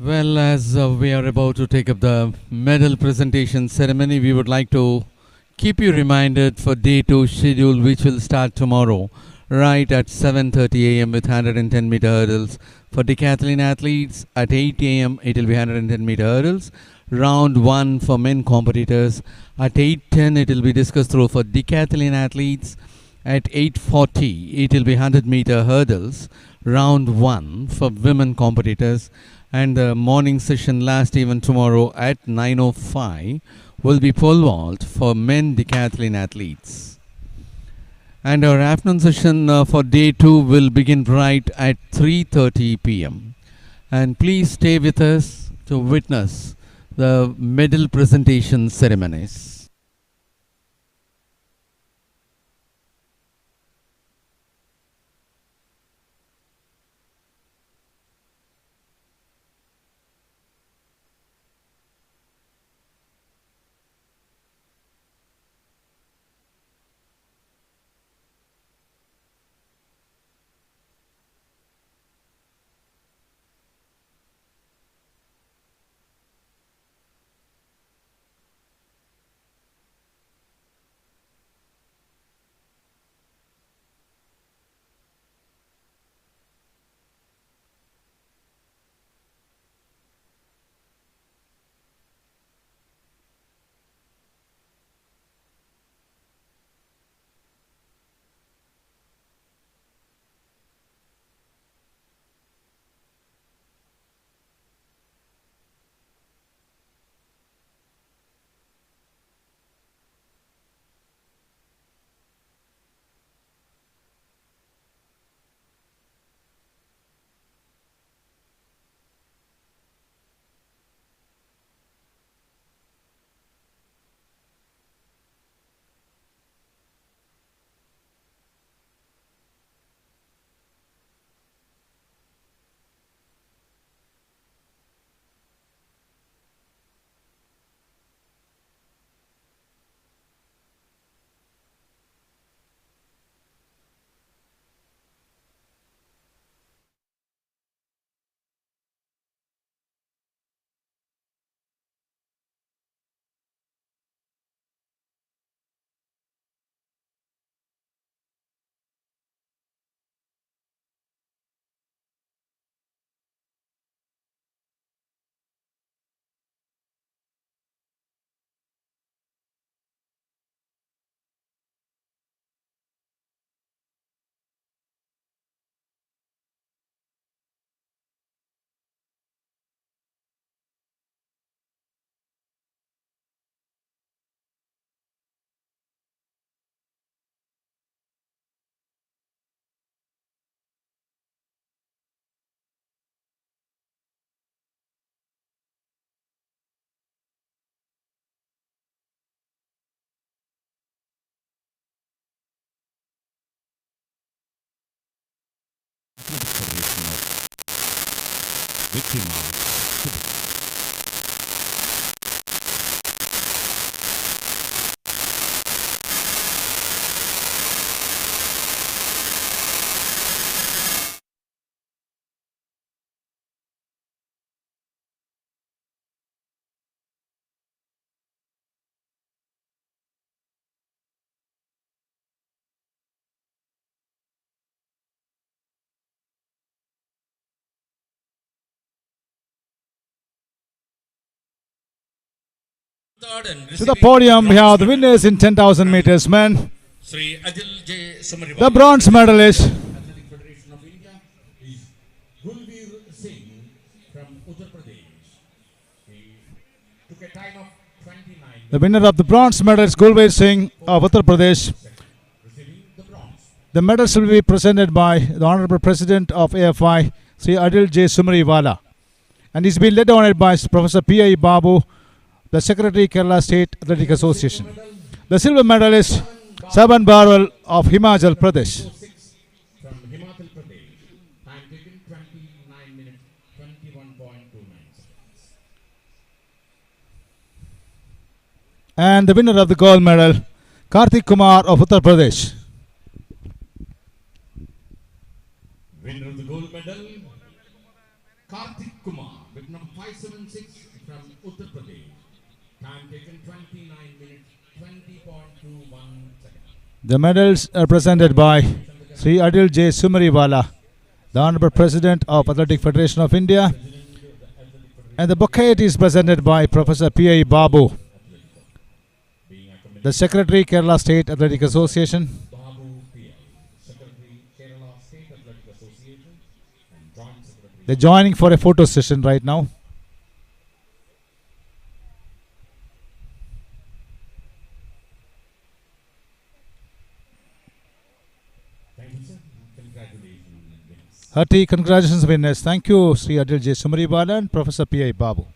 Well, as we are about to take up the medal presentation ceremony, we would like to keep you reminded for day 2 schedule, which will start tomorrow right at 7:30 a.m. with 110 meter hurdles. For decathlon athletes at 8 a.m. it will be 110 meter hurdles. Round 1 for men competitors at 8:10 it will be discussed through for decathlon athletes. At 8:40 it will be 100 meter hurdles. Round 1 for women competitors. And the morning session last even tomorrow at 9:05 will be pole vault for men decathlon athletes. And our afternoon session for day 2 will begin right at 3:30 p.m. And please stay with us to witness the medal presentation ceremonies. victory march. To the podium, we have the winners in 10,000 meters men. The bronze medalist, the winner of the bronze medal is Gulveer Singh of Uttar Pradesh. The medals will be presented by the Honorable President of AFI, Sri Adil J. Sumriwala. And he's been led on by Professor P.I. Babu, the Secretary, Kerala State Athletic Association. The silver medalist, Saban Barwal of Himachal Pradesh. From Himachal Pradesh, time taken 29 minutes, 21.29 seconds. And the winner of the gold medal, Karthik Kumar of Uttar Pradesh. Winner of the gold medal, Karthik Kumar, with number 576 from Uttar Pradesh. Time taken 29 minutes, 20.21 seconds. The medals are presented by Sri Adil J. Sumriwala, the Honorable President of Athletic Federation of India. And the bouquet is presented by Professor P.I. Babu, the Secretary, Kerala State Athletic Association. Babu P.I., Secretary, Kerala State Athletic Association, and Joint Secretary. They're joining for a photo session right now. Thank you, sir. Congratulations, winners. Hearty congratulations, winners. Thank you, Sri Adil J. Sumriwala and Professor P.I. Babu.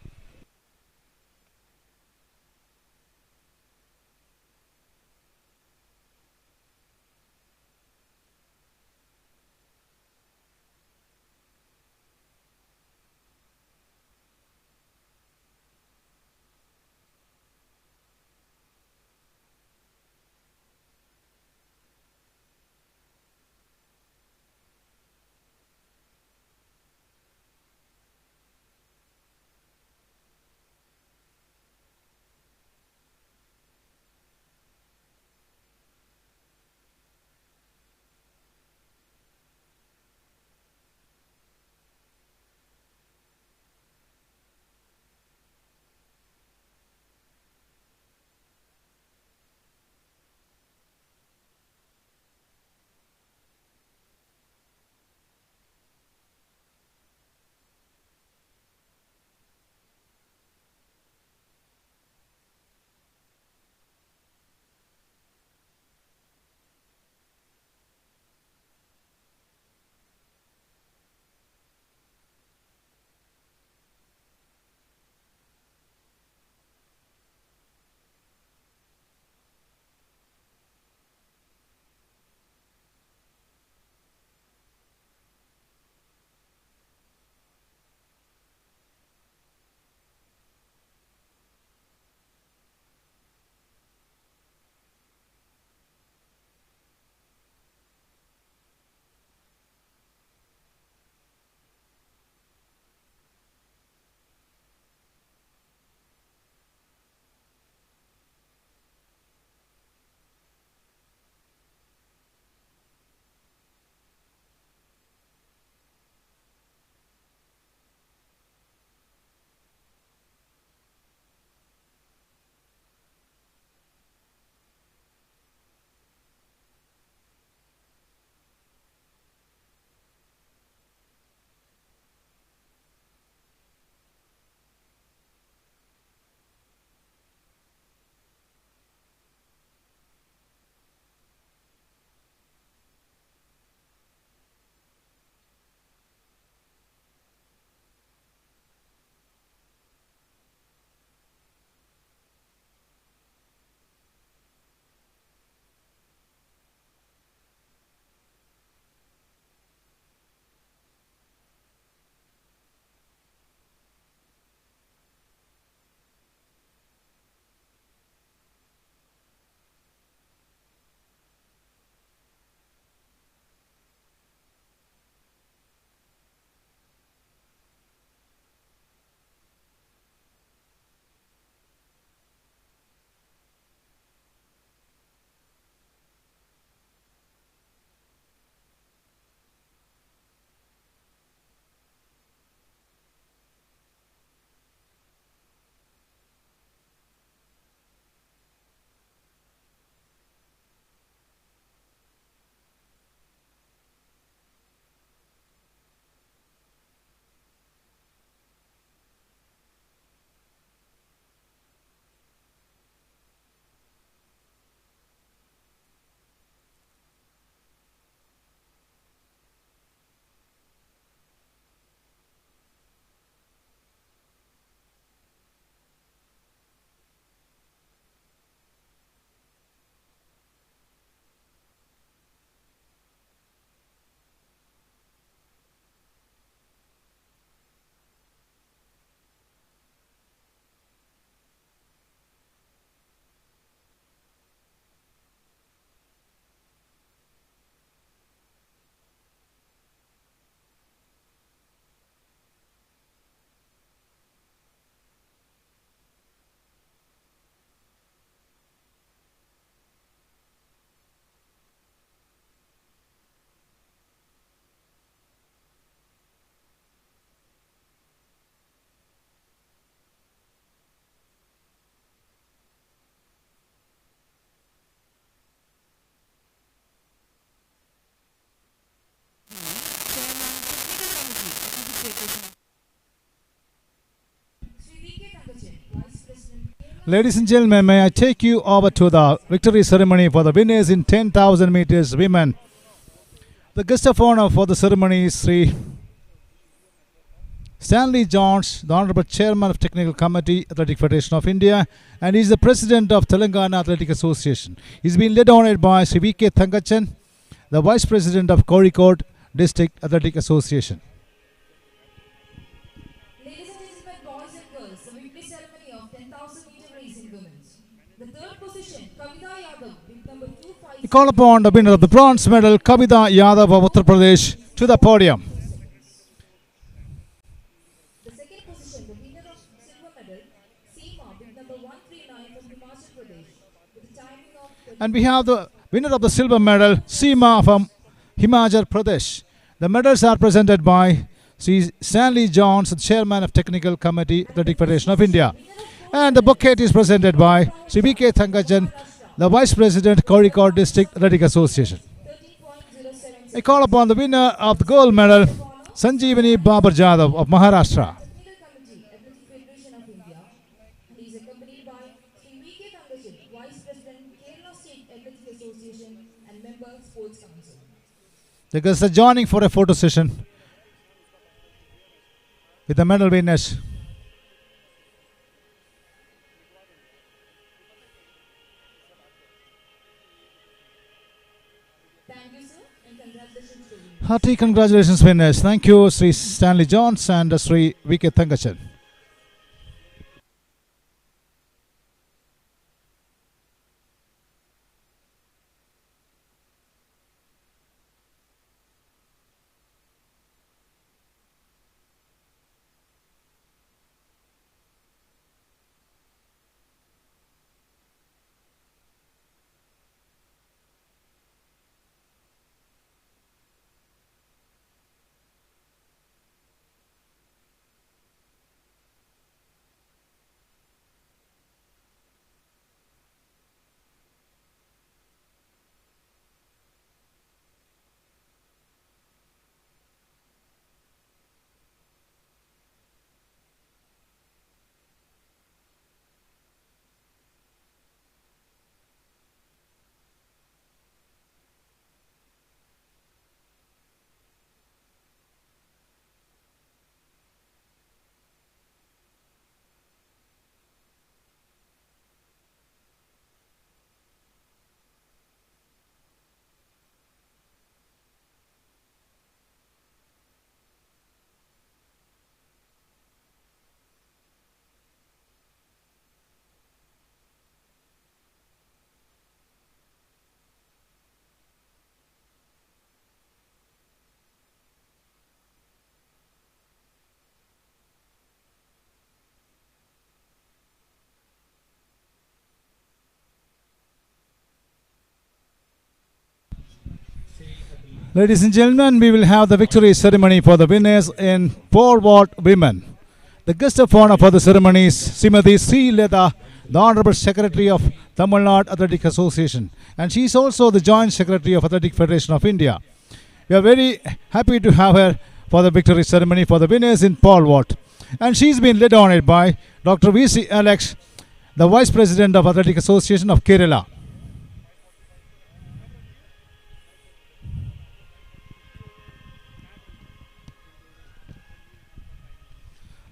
Ladies and gentlemen, may I take you over to the victory ceremony for the winners in 10,000 meters women. The guest of honor for the ceremony is Sri Stanley Jones, the Honorable Chairman of Technical Committee, Athletic Federation of India, and he is the President of Telangana Athletic Association. He's been led on by Sri V.K. Thangachan, the Vice President of Calicut District Athletic Association. Ladies and gentlemen, boys and girls, the victory ceremony of 10,000 meter racing women. The third position, Kavita Yadav, with number 25. We call upon the winner of the bronze medal, Kavita Yadav of Uttar Pradesh, to the podium. The second position, the winner of silver medal, Seema, with number 139 from Himachal Pradesh, with a timing of And we have the winner of the silver medal, Seema from Himachal Pradesh. The medals are presented by Sri Stanley Jones, the Chairman of Technical Committee, Athletic Federation of India. And the bouquet is presented by Sri V.K. Thangachan, the Vice President, Calicut District Athletic Association. 13.07. I call upon the winner of the gold medal, Sanjeevani Babar Jadhav of Maharashtra. Technical Committee, Athletic Federation of India, and he is accompanied by Sri V.K. Thangachan, Vice President, Kerala State Athletic Association, and member Sports Council. The guests are joining for a photo session with the medal winners. Thank you, sir, and congratulations to you. Hearty congratulations, winners. Thank you, Sri Stanley Jones and Sri V.K. Thangachan. Ladies and gentlemen, we will have the victory ceremony for the winners in pole vault women. The guest of honor for the ceremony is Srimati Sri Leda, the Honorable Secretary of Tamil Nadu Athletic Association, and she is also the Joint Secretary of Athletic Federation of India. We are very happy to have her for the victory ceremony for the winners in pole vault. And she's been led on it by Dr. V.C. Alex, the Vice President of Athletic Association of Kerala.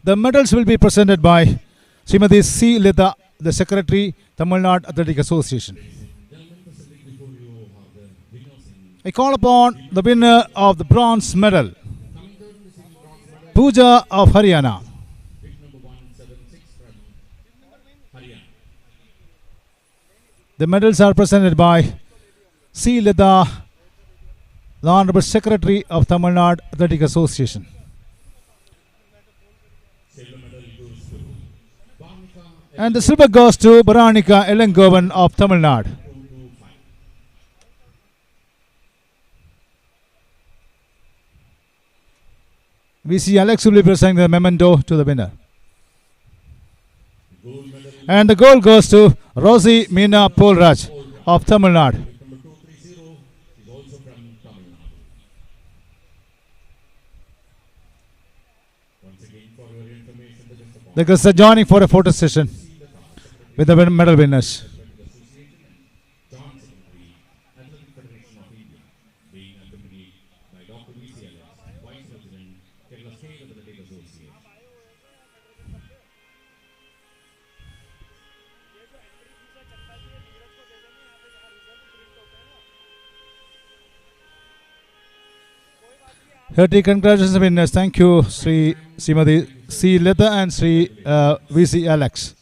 The medals will be presented by Srimati C. Leda, the Secretary, Tamil Nadu Athletic Association. I call upon the winner of the bronze medal, Pooja of Haryana. The medals are presented by C. Leda, the Honorable Secretary of Tamil Nadu Athletic Association. And the silver goes to Baranika Elangovan of Tamil Nadu. V.C. Alex will be presenting the memento to the winner. And the gold goes to Rosie Meena Polraj of Tamil Nadu. The guests are joining for a photo session with the medal winners. John Secretary, Athletic Federation of India, being accompanied by Dr. V.C. Alex, Vice President, Kerala State Athletic Association. Hearty congratulations winners. Thank you, Srimati C. Leta and Sri V.C. Alex.